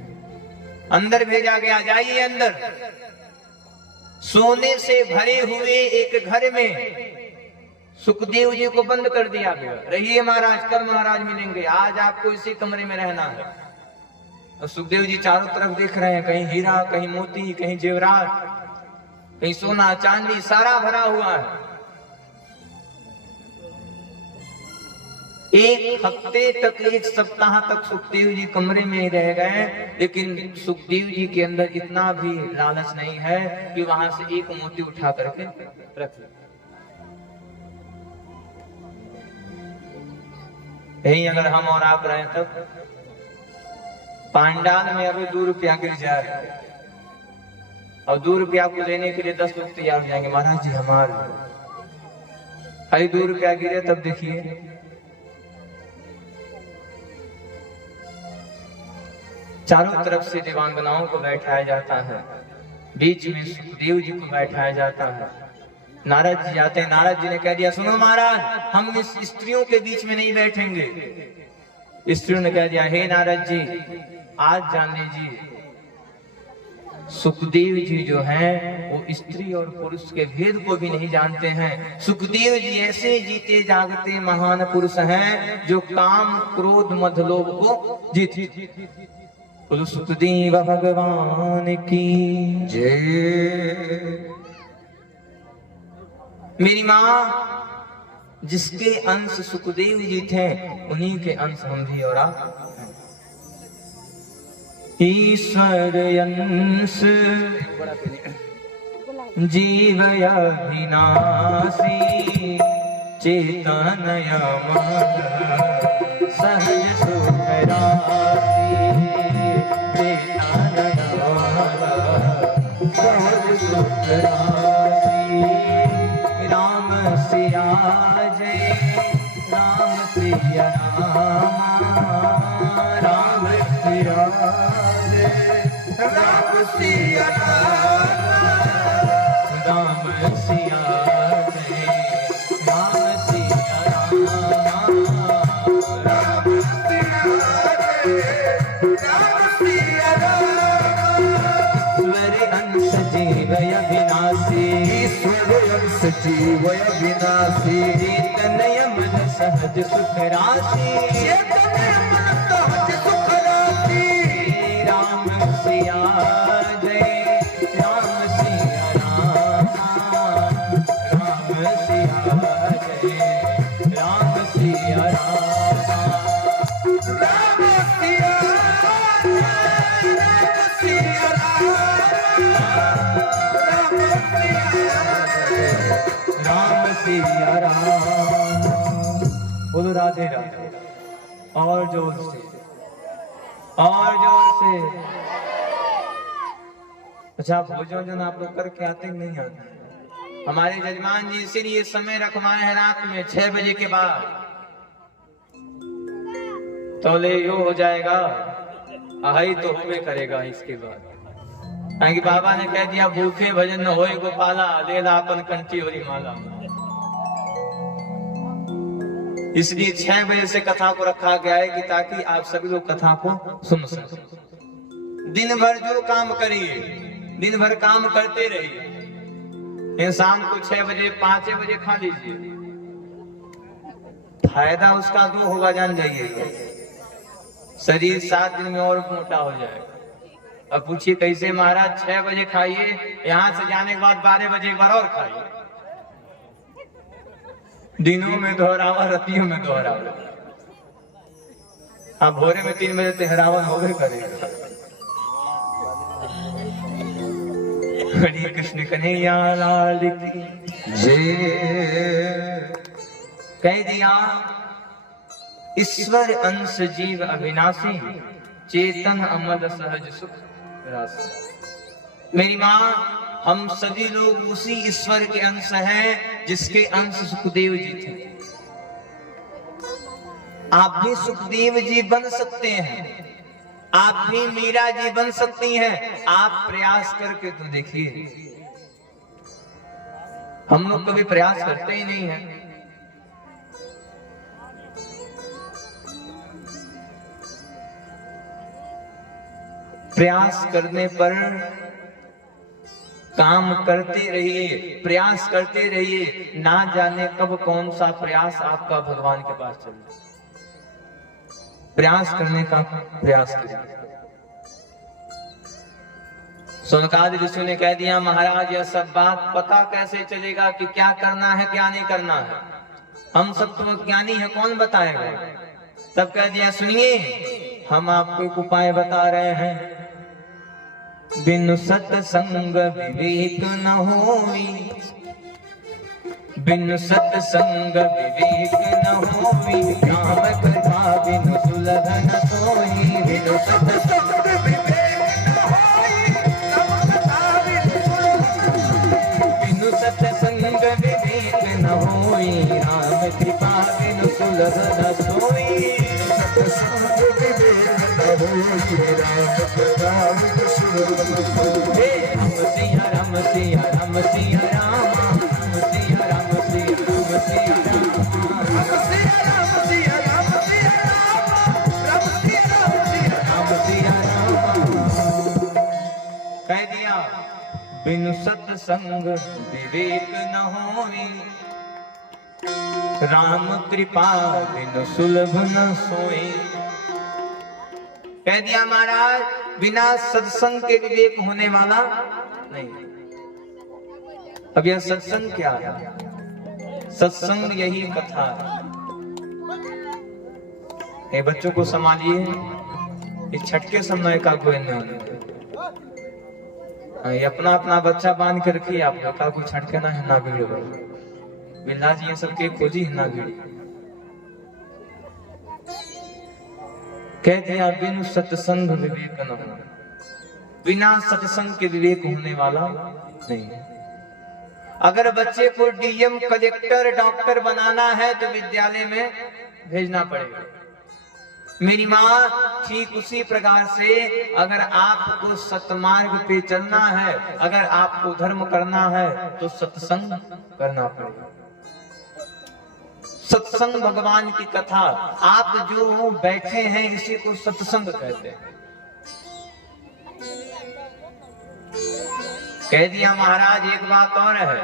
अंदर भेजा गया, जाइए अंदर। सोने से भरे हुए एक घर में सुखदेव जी को बंद कर दिया गया। रहिए महाराज, कल महाराज मिलेंगे, आज आपको इसी कमरे में रहना है। और सुखदेव जी चारों तरफ देख रहे हैं, कहीं हीरा, कहीं मोती, कहीं जेवरात, कहीं सोना चांदी, सारा भरा हुआ है। एक हफ्ते तक, एक सप्ताह तक सुखदेव जी कमरे में ही रह गए, लेकिन सुखदेव जी के अंदर इतना भी लालच नहीं है कि वहां से एक मोती उठा करके रख ले। यही अगर हम और आप रहे तब पांडाल में अभी 2 रुपया गिर जाए और 2 रुपया को लेने के लिए 10 लोग तैयार हो जाएंगे, महाराज जी हमारे। अरे 2 रुपया गिरे तब देखिए। चारों तरफ से देवांगनाओं को बैठाया जाता है, बीच में सुखदेव जी को बैठाया जाता है। नारद जी आते हैं, नारद जी ने कह दिया, सुनो महाराज हम इस स्त्रियों के बीच में नहीं बैठेंगे। स्त्रियों ने कह दिया, हे नारद जी, आज जान लीजिए सुखदेव जी जो हैं वो स्त्री और पुरुष के भेद को भी नहीं जानते हैं। सुखदेव जी ऐसे जीते जागते महान पुरुष हैं जो काम क्रोध मद लोभ को जीते। बोलो सुखदेव भगवान की जय। मेरी माँ जिसके अंश सुखदेव जी थे उन्हीं के अंश हम भी और आप। ईश्वर अंश जीव अविनाशी चेतनय मन सहज सुख राशि। चेतनय मन सहज सुख राशि। राम सिया जय राम सिया राम सिया राम सिया राम सिया जय राम सिया राम सिया जय राम सिया ईश्वर अंश जीव अविनाशी। ईश्वर अंश जीव अविनाशी। चेतनय मन सहज सुख राशि। चेतनय मन सहज सुख राशि। राम सिया जय राम सिया राम सिया जय राम सिया राम सिया राम सिया राम। बोलो राधे राधे। और जोर से और जोर से। अच्छा भोजन आप लोग करके आते नहीं आते? हमारे जजमान जी इसीलिए समय रखवाए हैं रात में 6 बजे के बाद। तोले यो हो जाएगा आई तो हुए करेगा इसके बाद। कि बाबा ने कह दिया भूखे भजन न होए गोपाला लेला अपन कंठी होरी माला। इसलिए 6 बजे से कथा को रखा गया है कि ताकि आप सभी लोग कथा को सुन सकें। दिन भर जो काम करिए, दिन भर काम करते रहिए। इंसान को 6 बजे 5 बजे खा लीजिए, फायदा उसका 2 होगा जान जाइएगा। शरीर 7 दिन में और मोटा हो जाएगा। अब पूछिए कैसे महाराज? 6 बजे खाइए, यहाँ से जाने के बाद 12 बजे एक बार और खाइए। दिनों में दोहरावा, रतियों में दोहरावा। अब भोरे में 3 बजे तेहरावन हो गए करेगा। हरि कृष्ण कन्हैया लाल की जय। कह दिया ईश्वर अंश जीव अविनाशी चेतन अमल सहज सुख राशि। मेरी माँ हम सभी लोग उसी ईश्वर के अंश हैं जिसके अंश सुखदेव जी थे। आप भी सुखदेव जी बन सकते हैं, आप भी मीरा जी बन सकती हैं। आप प्रयास करके तो देखिए। हम लोग कभी प्रयास करते ही नहीं है। प्रयास करने पर काम करते रहिए, प्रयास करते रहिए। ना जाने कब कौन सा प्रयास आपका भगवान के पास चल जाए। प्रयास करने का प्रयास करिए। सौनकादि ऋषि ने कह दिया महाराज यह सब बात पता कैसे चलेगा कि क्या करना है क्या नहीं करना है? हम सब तो ज्ञानी है, कौन बताएगा? तब कह दिया सुनिए हम आपको एक उपाय बता रहे हैं। बिनु सत्संग विवेक न होई, बिनु सत्संग विवेक न होई। राम कृपा बिनु सुलभ न सोई। बिनु सत्संग विवेक न होई, राम कृपा बिनु सुलभ। बिनु सत्संग विवेक न होई, राम कृपा बिनु सुलभ न सोई। सत्संग विवेक न होई, राम कृपा बिनु राम सिया राम सिया राम राम सिया राम सिया राम सिया राम राम सिया राम सिया राम सिया राम बिनु सत्संग विवेक न होई, राम कृपा बिनु सुलभ न सोई। कह दिया महाराज, बिना सत्संग के विवेक होने वाला नहीं। अब यह सत्संग क्या है? सत्संग यही कथा है। ये बच्चों को संभालिए, ये छटके समय का कोई नहीं। ये अपना अपना बच्चा बांध के रखिए, आप का कोई छटके ना है ना भीड़। बिल्ला जी ये सबके खोजी है ना भीड़। कह दिया बिनु सत्संग विवेक न हो, बिना सत्संग के विवेक होने वाला नहीं। अगर बच्चे को डीएम, कलेक्टर, डॉक्टर बनाना है तो विद्यालय में भेजना पड़ेगा। मेरी माँ, ठीक उसी प्रकार से अगर आपको सतमार्ग पे चलना है, अगर आपको धर्म करना है तो सत्संग करना पड़ेगा। सत्संग भगवान की कथा, आप जो बैठे हैं इसी को सत्संग कहते हैं। कह दिया महाराज, एक बात और है,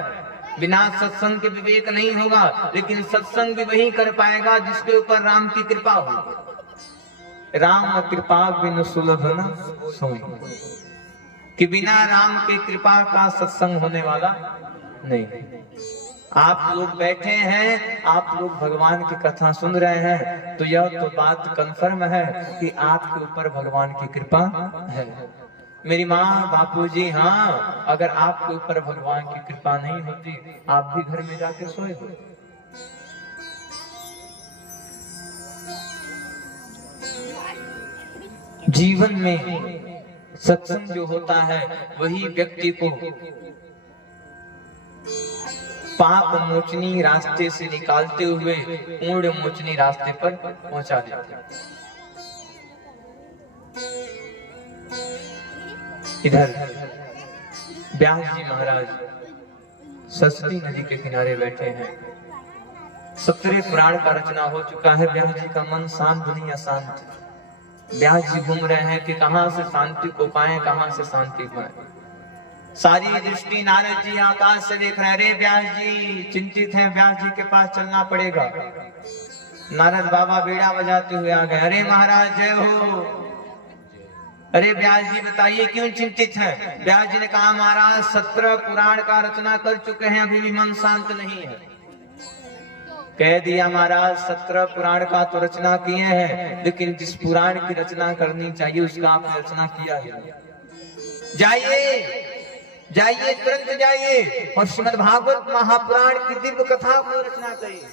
बिना सत्संग के विवेक नहीं होगा, लेकिन सत्संग भी वही कर पाएगा जिसके ऊपर राम की कृपा हो। राम कृपा बिनु सुलभ न सोई, कि बिना राम की कृपा का सत्संग होने वाला नहीं। आप लोग बैठे हैं, आप लोग भगवान की कथा सुन रहे हैं, तो यह तो बात कंफर्म है कि आपके ऊपर भगवान की कृपा है। मेरी माँ, बापूजी, हाँ, अगर आपके ऊपर भगवान की कृपा नहीं होती, आप भी घर में जाके सोए हो। जीवन में सत्संग जो होता है वही व्यक्ति को पाप मोचनी रास्ते से निकालते हुए पूर्ण मोचनी रास्ते पर पहुंचा देता है। इधर व्यास जी महाराज सरस्वती नदी के किनारे बैठे हैं। 17 पुराण का रचना हो चुका है। व्यास जी का मन शांत नहीं, अशांत। व्यास जी घूम रहे हैं कि कहां से शांति को पाएं, कहां से शांति पाएं। सारी दृष्टि नारद जी आकाश से देख रहे हैं। अरे व्यास जी चिंतित हैं, व्यास जी के पास चलना पड़ेगा। नारद बाबा बीड़ा बजाते हुए आ गए। अरे महाराज जय हो। अरे व्यास जी बताइए क्यों चिंतित हैं? व्यास जी ने कहा, महाराज 17 पुराण का रचना कर चुके हैं, अभी भी मन शांत नहीं है। कह दिया महाराज, 17 पुराण का तो रचना किए हैं, लेकिन जिस पुराण की रचना करनी चाहिए उसका आपने रचना किया है। जाइए जाइए, तुरंत जाइए और श्रीमद् भागवत महापुराण की दिव्य कथा को रचना करिए।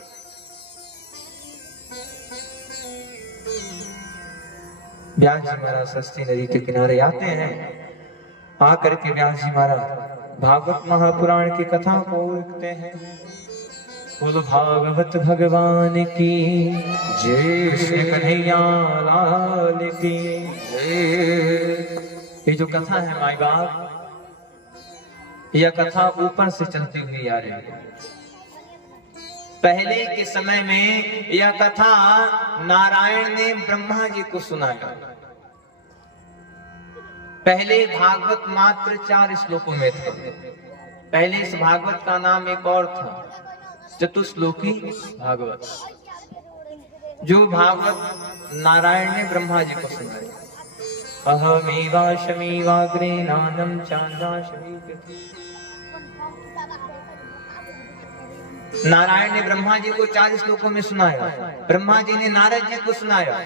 व्यास जी महाराज सरस्वती नदी के किनारे आते हैं। आकर के व्यास जी महाराज भागवत महापुराण की कथा को लिखते हैं। बोलो भागवत भगवान की जय, श्री कन्हैया लाल की जय। ये जो कथा है माय बाप, यह कथा ऊपर से चलती हुई आ रही है। पहले के समय में यह कथा नारायण ने ब्रह्मा जी को सुनाया। पहले भागवत मात्र 4 श्लोकों में था। पहले इस भागवत का नाम एक और था, चतुश्लोकी भागवत, जो भागवत नारायण ने ब्रह्मा जी को सुनाया। अहमेवा शमीवाग्रे नानम चांदाशमी। नारायण ने ब्रह्मा जी को 4 श्लोकों में सुनाया। ब्रह्मा जी ने नारद जी को सुनाया।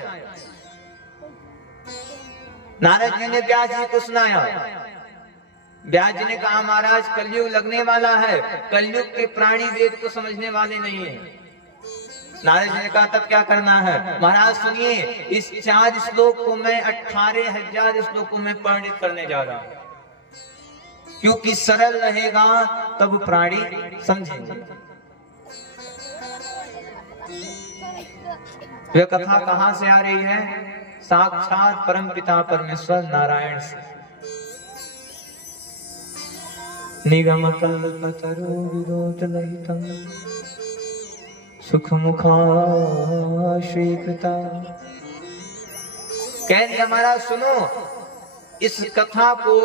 नारद जी ने व्यास जी को सुनाया। व्यास जी ने कहा, महाराज कलयुग लगने वाला है, कलयुग के प्राणी वेद को समझने वाले नहीं है। नारद जी ने कहा, तब क्या करना है? महाराज सुनिए, इस 4 श्लोक को मैं 18,000 श्लोकों में परिणित करने जा रहा हूं, क्योंकि सरल रहेगा तब प्राणी समझेंगे। यह कथा कहां से आ रही है? साक्षात परमपिता परमेश्वर नारायण से। निगम कल्पतरु विरोचनहितं सुख मुखाश्रीकृता। कह दिया महाराज सुनो, इस कथा को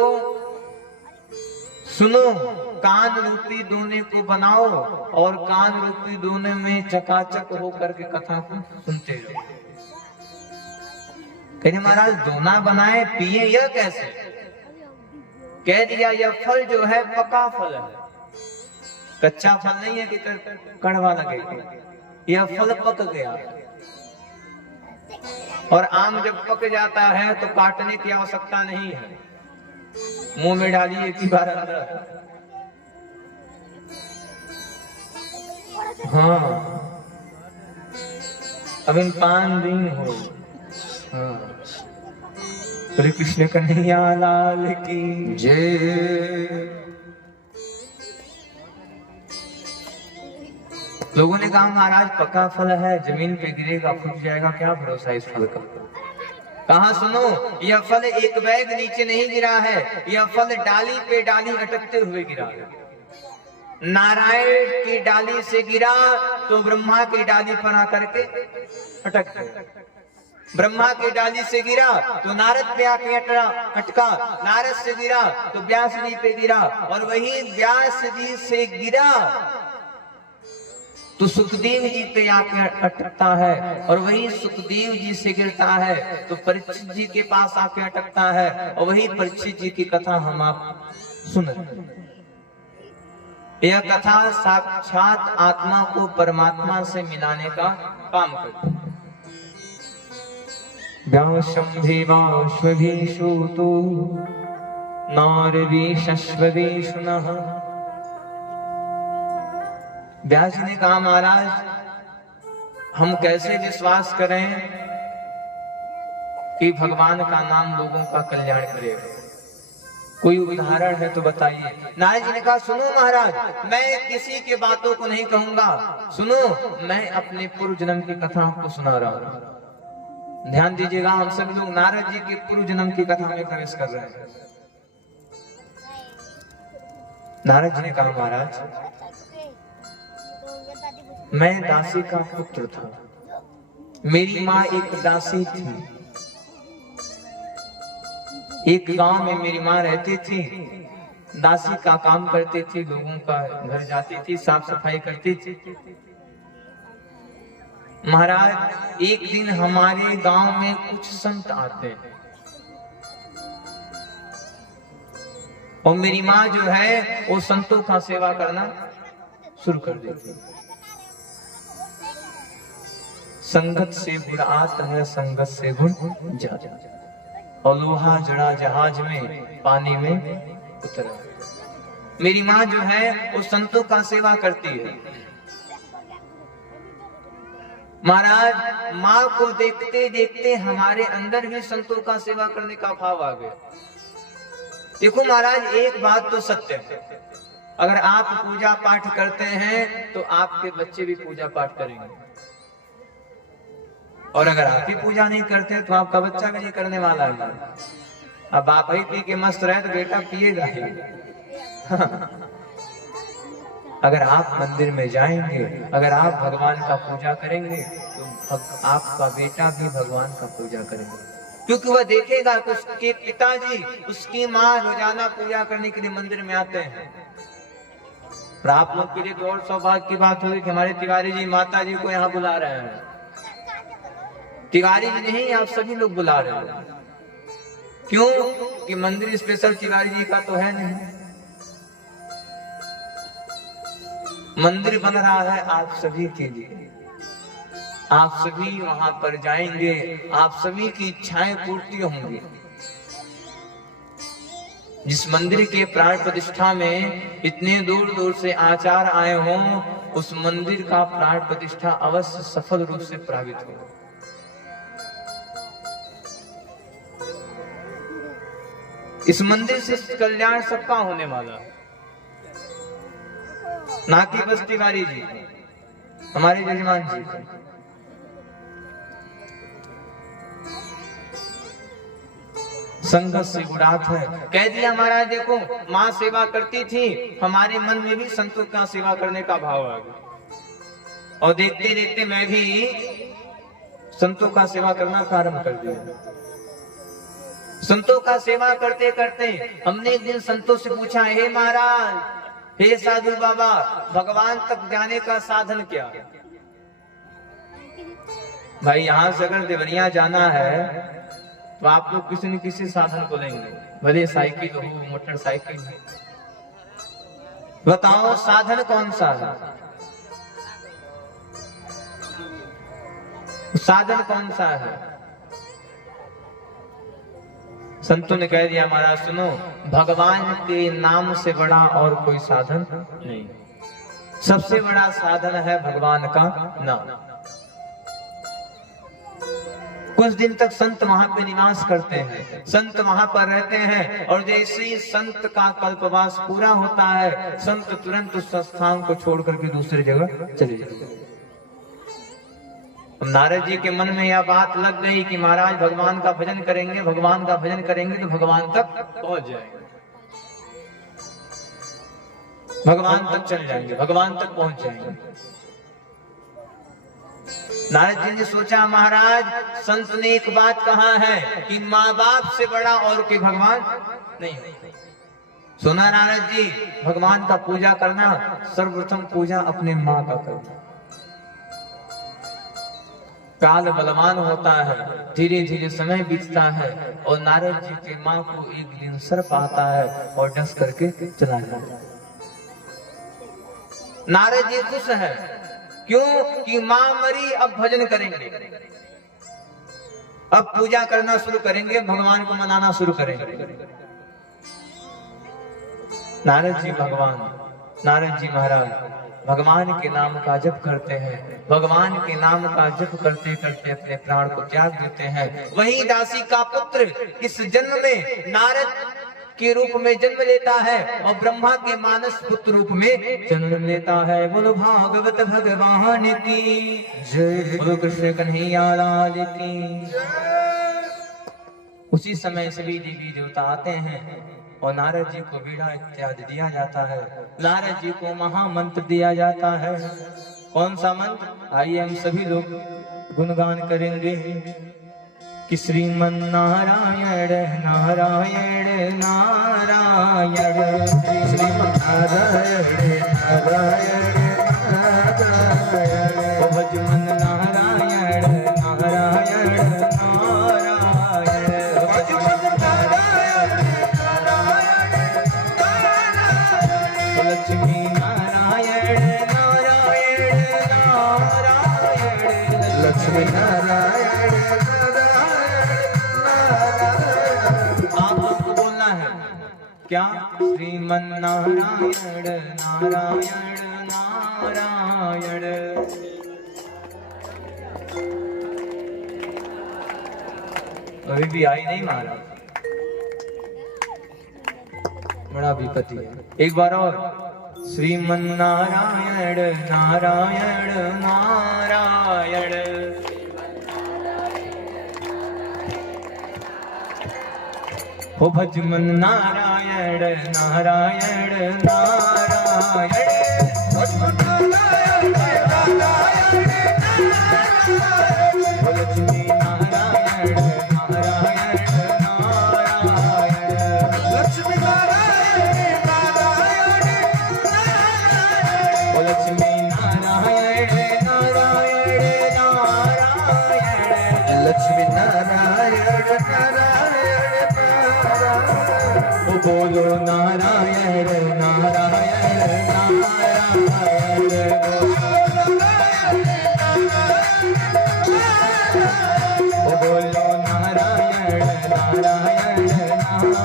सुनो, कान रूपी दोने को बनाओ और कान रूपी दोने में चकाचक होकर के कथा को सुनते रहो। कहते महाराज दोना बनाए पिए यह कैसे? कह दिया यह फल जो है पका फल है, कच्चा फल नहीं है कि कड़वा लगेगा, यह फल पक गया। और आम जब पक जाता है तो काटने की आवश्यकता नहीं है, मुंह में डालिए एक ही बार अंदर। हाँ, अब इन 5 दिन हो। हाँ, श्री कृष्ण कन्हैया लाल की जय। लोगों ने कहा महाराज पका फल है, जमीन पे गिरेगा फूट जाएगा, क्या भरोसा इस फल का? कहा सुनो, यह फल एक बैग नीचे नहीं गिरा है, यह फल डाली पे डाली अटकते हुए गिरा है। नारायण की डाली से गिरा तो ब्रह्मा की डाली पर आकर के अटक गया, ब्रह्मा की डाली से गिरा तो नारद पे आके अटका, नारद से गिरा तो व्यास जी पे गिरा, और वही व्यास जी से गिरा तो सुखदेव जी पे आके अटकता है, और वही सुखदेव जी से गिरता है तो परीक्षित जी के पास आके अटकता है, और वही परीक्षित जी की कथा हम आप सुन रहे। यह कथा साक्षात आत्मा को परमात्मा से मिलाने का काम करती है। व्यासंभिवाश्वभीषूतो नारवीशश्वभीषुनः। व्यास जी ने कहा महाराज हम कैसे विश्वास करें कि भगवान का नाम लोगों का कल्याण करेगा, कोई उदाहरण है तो बताइए। नारद जी ने कहा सुनो महाराज, मैं किसी के बातों को नहीं कहूंगा, सुनो मैं अपने पूर्व जन्म की कथा आपको सुना रहा हूं। ध्यान दीजिएगा, हम सब लोग नारद जी के पूर्व जन्म की कथा में प्रवेश कर रहे हैं। नारद जी ने कहा महाराज मैं दासी का पुत्र था, मेरी माँ एक दासी थी, एक गांव में मेरी माँ रहती थी, दासी का काम करती थी, लोगों का घर जाती थी, साफ सफाई करती थी। महाराज एक दिन हमारे गांव में कुछ संत आते हैं और मेरी माँ जो है वो संतों का सेवा करना शुरू कर देती। संगत से गुण आता है, संगत से गुण जाता, और लोहा जड़ा जहाज में पानी में उतरा। मेरी माँ जो है वो संतों का सेवा करती है। महाराज माँ को देखते देखते हमारे अंदर भी संतों का सेवा करने का भाव आ गया। देखो महाराज एक बात तो सत्य है, अगर आप पूजा पाठ करते हैं तो आपके बच्चे भी पूजा पाठ करेंगे, और अगर आप ही पूजा नहीं करते तो आपका बच्चा भी नहीं करने वाला है। अब आप ही पी के मस्त रहे तो बेटा पिएगा ही। अगर आप मंदिर में जाएंगे, अगर आप भगवान का पूजा करेंगे तो आपका बेटा भी भगवान का पूजा करेंगे, क्योंकि वह देखेगा कि उसके पिताजी उसकी माँ रोजाना पूजा करने के लिए मंदिर में आते हैं। और आप लोग के लिए तो और सौभाग्य की बात होगी कि हमारे तिवारी जी माता जी को यहाँ बुला रहे हैं। तिवारी जी नहीं, आप सभी लोग बुला रहे हैं। क्यों? कि मंदिर स्पेशल तिवारी जी का तो है नहीं, मंदिर बन रहा है आप सभी के लिए। आप सभी वहां पर जाएंगे, आप सभी की इच्छाएं पूर्ति होंगी। जिस मंदिर के प्राण प्रतिष्ठा में इतने दूर दूर से आचार्य आए हों, उस मंदिर का प्राण प्रतिष्ठा अवश्य सफल रूप से प्राप्त हो। इस मंदिर से कल्याण सबका होने वाला, ना कि बस तिवारी जी हमारे जजमान जी। संगत से गुणात है। कह दिया महाराज देखो माँ सेवा करती थी, हमारे मन में भी संतों का सेवा करने का भाव आ गया, और देखते देखते मैं भी संतों का सेवा करना प्रारंभ कर दिया। संतों का सेवा करते करते हमने एक दिन संतों से पूछा, हे महाराज, हे साधु बाबा, भगवान तक जाने का साधन क्या? भाई यहां से अगर देवरिया जाना है तो आप लोग किसी न किसी साधन को लेंगे, भले साइकिल हो, मोटरसाइकिल हो। बताओ साधन कौन सा है? साधन कौन सा है? संतों ने कह दिया, महाराज सुनो, भगवान के नाम से बड़ा और कोई साधन नहीं। सबसे बड़ा साधन है भगवान का नाम। कुछ दिन तक संत वहां पे निवास करते हैं, संत वहां पर रहते हैं, और जैसे ही संत का कल्पवास पूरा होता है, संत तुरंत उस स्थान को छोड़ करके दूसरी जगह चले जाते हैं। नारद जी के मन में यह बात लग गई कि महाराज भगवान का भजन करेंगे, भगवान का भजन करेंगे तो भगवान तक पहुंच जाएंगे, भगवान तक चल जाएंगे, भगवान तक पहुंच जाएंगे। नारद जी ने सोचा, महाराज संत ने एक बात कहा है कि माँ बाप से बड़ा और कोई भगवान नहीं होता। सुना नारद जी, भगवान का पूजा करना, सर्वप्रथम पूजा अपने माँ का करना। काल बलवान होता है, धीरे धीरे समय बीतता है, और नारद जी के माँ को एक दिन सर्प आता है और डस करके चला जाता है। नारद जी खुश है, क्यों कि मां मरी, अब भजन करेंगे, अब पूजा करना शुरू करेंगे, भगवान को मनाना शुरू करेंगे। नारद जी भगवान, नारद जी महाराज भगवान के नाम का जप करते हैं, भगवान के नाम का जप करते करते अपने प्राण को त्याग देते हैं। वही दासी का पुत्र इस जन्म में नारद के रूप में जन्म लेता है और ब्रह्मा के मानस पुत्र रूप में जन्म लेता है। बोलो भागवत भगवान की जय, बोलो कृष्ण कन्हैया लाल की। उसी समय सभी देवी देवता आते हैं और नारद जी को बीड़ा इत्यादि दिया जाता है, नारद जी को महामंत्र दिया जाता है। कौन सा मंत्र? आइए हम सभी लोग गुणगान करेंगे कि श्रीमन नारायण नारायण नारायण, श्रीमन नारायण नारायण नारायण, भजमन नारायण नारायण नारायण, भजमन नारायण नारायण नारायण, लक्ष्मी नारायण नारायण नारायण, लक्ष्मी नारायण। क्या? श्रीमन नारायण नारायण नारायण। अभी भी आई नहीं महाराज, बड़ा विपत्ति है। एक बार और, श्रीमन नारायण नारायण नारायण, ओ भजमन नारायण नारायण नारायण, भजमन नारायण नारायण नारायण, लक्ष्मी नारायण नारायण नारायण, लक्ष्मी नारायण नारायण नारायण, लक्ष्मी नारायण नारायण नारायण, लक्ष्मी नारायण नारायण। बोलो नारायण नारायण नारायण, बोलो नारायण नारायण नारायण,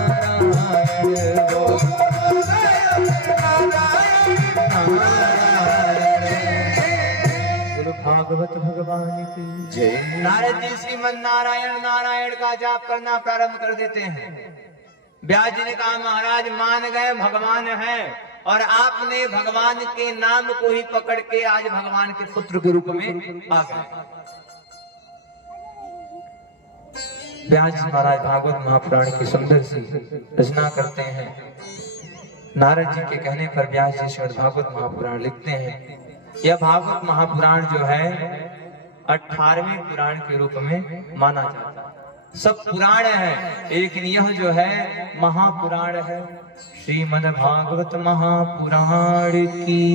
बोलो भागवत भगवान की जय। नारद जी श्रीमन नारायण नारायण का जाप करना प्रारंभ कर देते हैं। व्यास जी ने कहा, महाराज मान गए भगवान है, और आपने भगवान के नाम को ही पकड़ के आज भगवान के पुत्र के रूप में आ गए। व्यास जी महाराज भागवत महापुराण की सुंदर सी रचना करते हैं। नारद जी के कहने पर व्यास जी श्रीमद् भागवत महापुराण लिखते हैं। यह भागवत महापुराण जो है 18वें पुराण के रूप में माना जाता है। सब पुराण है, लेकिन यह जो है महापुराण है, श्रीमद् भागवत महापुराण की।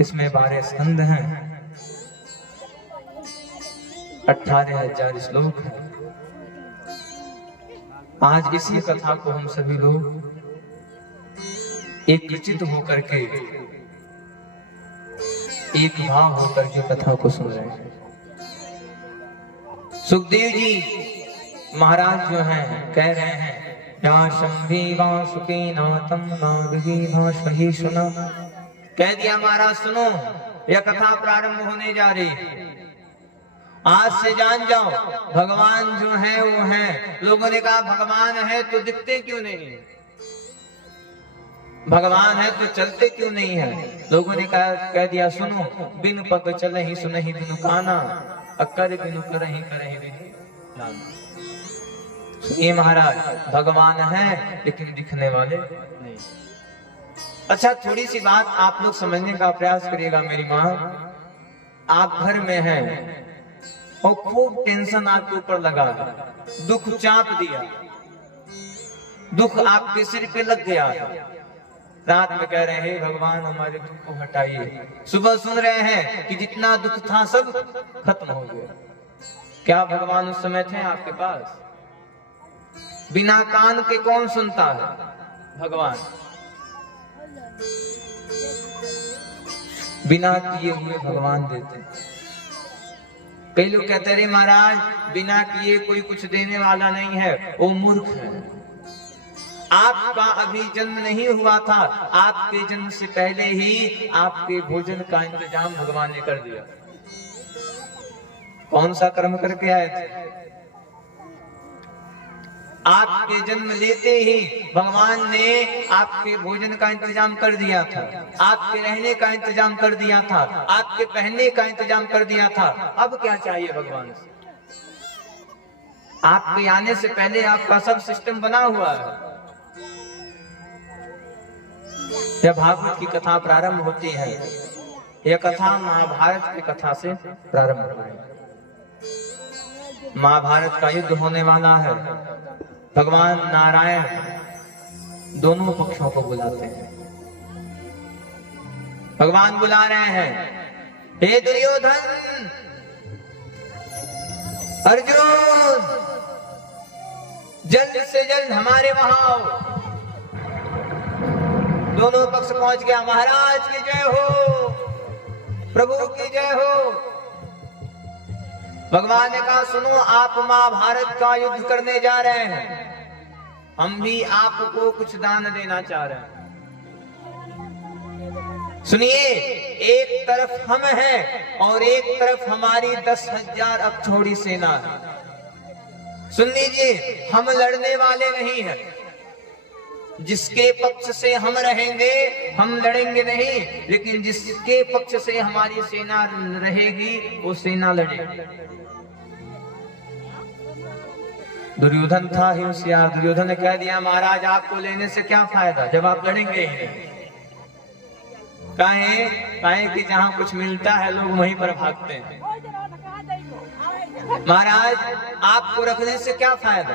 इसमें 12 स्कंद हैं, 18,000 श्लोक हैं। आज इसी कथा को हम सभी लोग एकत्रित होकर के, एक भाव होकर के कथा को सुन रहे हैं। सुखदेव जी महाराज जो हैं कह रहे हैं, या शंभी वासुकी नातम नागही भाषहि सुना। कह दिया महाराज सुनो, यह कथा प्रारंभ होने जा रही है, आज से जान जाओ भगवान जो है वो है। लोगों ने कहा भगवान है तो दिखते क्यों नहीं, भगवान है तो चलते क्यों नहीं है। लोगों ने कह दिया सुनो, बिन पग चले ही सुन ही बिनु काना, अकर बिनु करहि करहि बिनु नाना। ये महाराज भगवान है लेकिन दिखने वाले नहीं। अच्छा, थोड़ी सी बात आप लोग समझने का प्रयास करिएगा। मेरी माँ, आप घर में हैं और खूब टेंशन आपके ऊपर लगा, दुख चाप दिया, दुख आपके सिर पे लग गया। रात में कह रहे हैं भगवान हमारे दुख को हटाइए, सुबह सुन रहे हैं कि जितना दुख था सब खत्म हो गया। क्या भगवान उस समय थे आपके पास? बिना कान के कौन सुनता है? भगवान बिना किए हुए भगवान देते। कई लोग कहते रहे महाराज बिना किए कोई कुछ देने वाला नहीं है, वो मूर्ख है। आपका अभी जन्म नहीं हुआ था, आपके जन्म से पहले ही आपके भोजन का इंतजाम भगवान ने कर दिया। कौन सा कर्म करके आए थे? आपके जन्म लेते ही भगवान ने आपके भोजन का इंतजाम कर दिया था, आपके रहने का इंतजाम कर दिया था, आपके पहनने का इंतजाम कर दिया था। अब क्या चाहिए भगवान से? आपके आने से पहले आपका सब सिस्टम बना हुआ है। जब भागवत की कथा प्रारंभ होती है, यह कथा महाभारत की कथा से प्रारंभ हो रही है। महाभारत का युद्ध होने वाला है। भगवान नारायण दोनों पक्षों को बुलाते हैं। भगवान बुला रहे हैं, हे दुर्योधन, अर्जुन, जल्द से जल्द हमारे वहां आओ। दोनों पक्ष पहुंच गया। महाराज की जय हो, प्रभु की जय हो। भगवान ने कहा सुनो, आप महाभारत का युद्ध करने जा रहे हैं, हम भी आपको कुछ दान देना चाह रहे हैं। सुनिए, एक तरफ हम हैं और एक तरफ हमारी 10,000 अक्षौड़ी सेना है। सुन लीजिए, हम लड़ने वाले नहीं हैं। जिसके पक्ष से हम रहेंगे हम लड़ेंगे नहीं, लेकिन जिसके पक्ष से हमारी सेना रहेगी वो सेना लड़ेगी। दुर्योधन था ही होशियार। दुर्योधन ने कह दिया महाराज आपको लेने से क्या फायदा जब आप लड़ेंगे ही नहीं। काहे कि जहां कुछ मिलता है लोग वहीं पर भागते हैं। महाराज आपको रखने से क्या फायदा?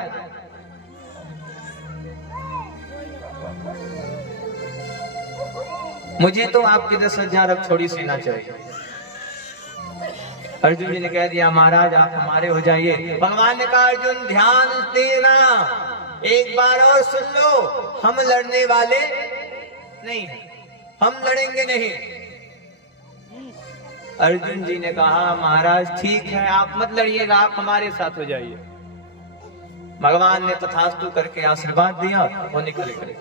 मुझे तो आपकी 10,000 अक्षौड़ी सेना चाहिए। अर्जुन जी ने कह दिया महाराज आप हमारे हो जाइए। भगवान ने कहा अर्जुन ध्यान देना, एक बार और सुन लो, हम लड़ने वाले नहीं, हम लड़ेंगे नहीं। अर्जुन जी ने कहा महाराज ठीक है, आप मत लड़िएगा, आप हमारे साथ हो जाइए। भगवान ने तथास्तु करके आशीर्वाद दिया और निकल गए।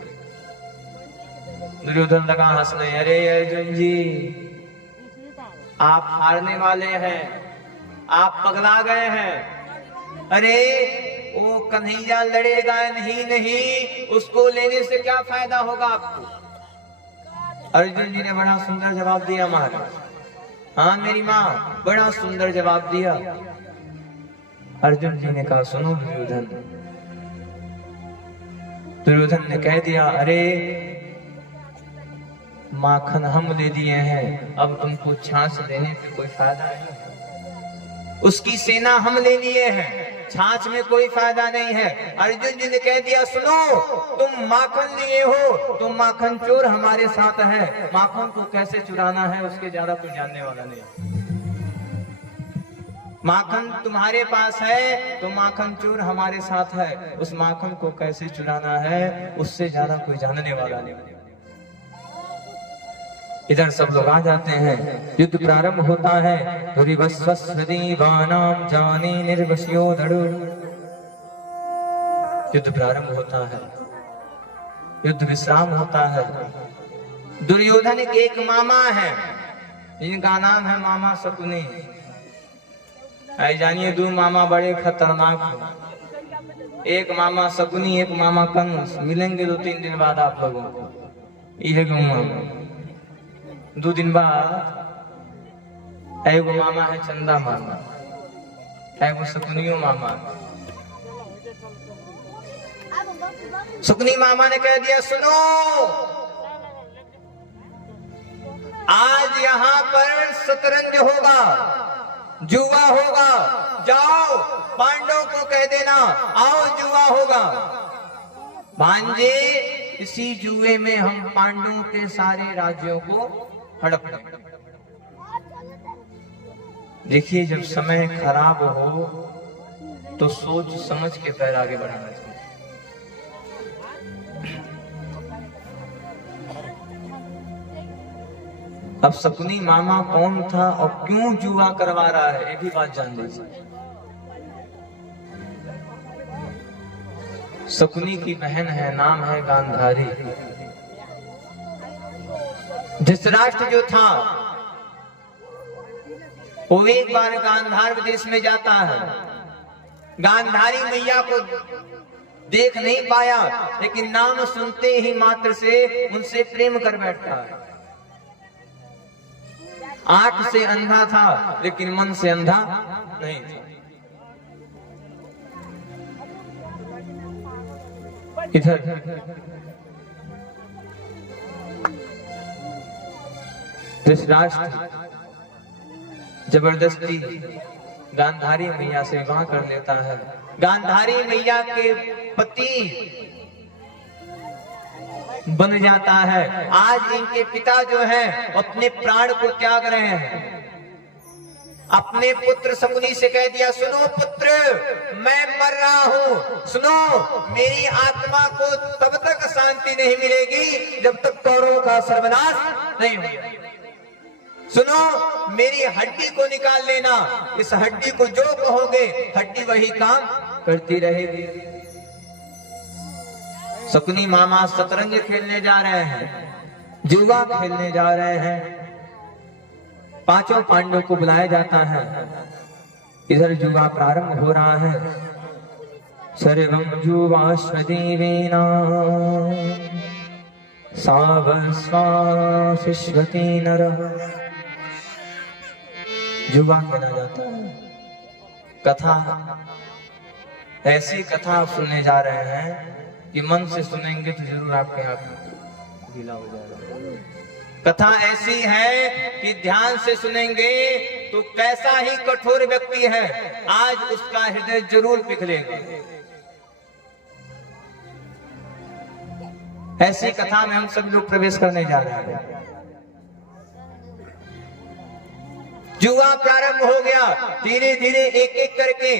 दुर्योधन लगा हंसने, अरे अर्जुन जी आप हारने वाले हैं, आप पगला गए हैं। अरे वो कन्हैया लड़ेगा नहीं, उसको लेने से क्या फायदा होगा आपको? अर्जुन जी ने बड़ा सुंदर जवाब दिया महाराज। हाँ मेरी माँ, बड़ा सुंदर जवाब दिया। अर्जुन जी ने कहा सुनो दुर्योधन। दुर्योधन ने कह दिया अरे माखन हम ले दिए हैं, अब तुमको छाछ देने से कोई फायदा नहीं। उसकी सेना हम ले लिए हैं, छाछ में कोई फायदा नहीं है। अर्जुन जी ने कह दिया सुनो, तुम माखन लिए हो, तुम माखन चोर हमारे साथ है, माखन को कैसे चुराना है उसके ज्यादा कोई जानने वाला नहीं। माखन तुम्हारे पास है तो माखन चोर हमारे साथ है, उस माखन को कैसे चुराना है उससे ज्यादा कोई जानने वाला नहीं। इधर सब लोग आ जाते हैं, युद्ध प्रारंभ होता है। दुर्वस्वस्वदीवानां जानी निर्वस्यो धड़ु। युद्ध प्रारंभ होता है, युद्ध विश्राम होता है। दुर्योधन के एक मामा है जिनका नाम है मामा शकुनी। आई जानिए दो मामा बड़े खतरनाक हैं, एक मामा शकुनी एक मामा कंस। मिलेंगे 2-3 दिन बाद आप लोगों को। ये मामा 2 दिन बाद एगो मामा है चंदा मामा, एगो शकुनियो मामा। शकुनी मामा ने कह दिया सुनो, आज यहाँ पर शतरंज होगा, जुआ होगा, जाओ पांडवों को कह देना आओ जुआ होगा। भांजे इसी जुए में हम पांडवों के सारे राज्यों को हड़प लेंगे। देखिए जब समय खराब हो तो सोच समझ के पैर आगे बढ़ाना चाहिए। अब शकुनी मामा कौन था और क्यों जुआ करवा रहा है ये भी बात जान लीजिए। शकुनी की बहन है, नाम है गांधारी। धृतराष्ट्र जो था वो एक बार गांधार देश में जाता है, गांधारी मैया को देख नहीं पाया, लेकिन नाम सुनते ही मात्र से उनसे प्रेम कर बैठता है। आंख से अंधा था लेकिन मन से अंधा नहीं था। इधर धृतराष्ट्र जबरदस्ती गांधारी मैया से विवाह कर लेता है। गांधारी मैया के पति बन जाता है। आज इनके पिता जो है अपने प्राण को त्याग रहे हैं। अपने पुत्र शकुनी से कह दिया सुनो पुत्र, मैं मर रहा हूँ, सुनो मेरी आत्मा को तब तक शांति नहीं मिलेगी जब तक कौरवों का सर्वनाश नहीं होगा। सुनो मेरी हड्डी को निकाल लेना, इस हड्डी को जो कहोगे हड्डी वही काम करती रहेगी। शकुनी मामा शतरंज खेलने जा रहे हैं, जुआ खेलने जा रहे हैं। पांचों पांडवों को बुलाया जाता है। इधर जुआ प्रारंभ हो रहा है। सर्वं जुवाश्वदेवेना सावस्वाशिष्वति नरः। जुआ खेला जाता है। कथा, ऐसी कथा आप सुनने जा रहे हैं कि मन से सुनेंगे तो जरूर आपके हाथ गीला हो जाएगा। कथा ऐसी है कि ध्यान से सुनेंगे तो कैसा ही कठोर व्यक्ति है आज उसका हृदय जरूर पिघलेगा। ऐसी कथा में हम सब लोग प्रवेश करने जा रहे हैं। जुआ प्रारंभ हो गया, धीरे धीरे एक एक करके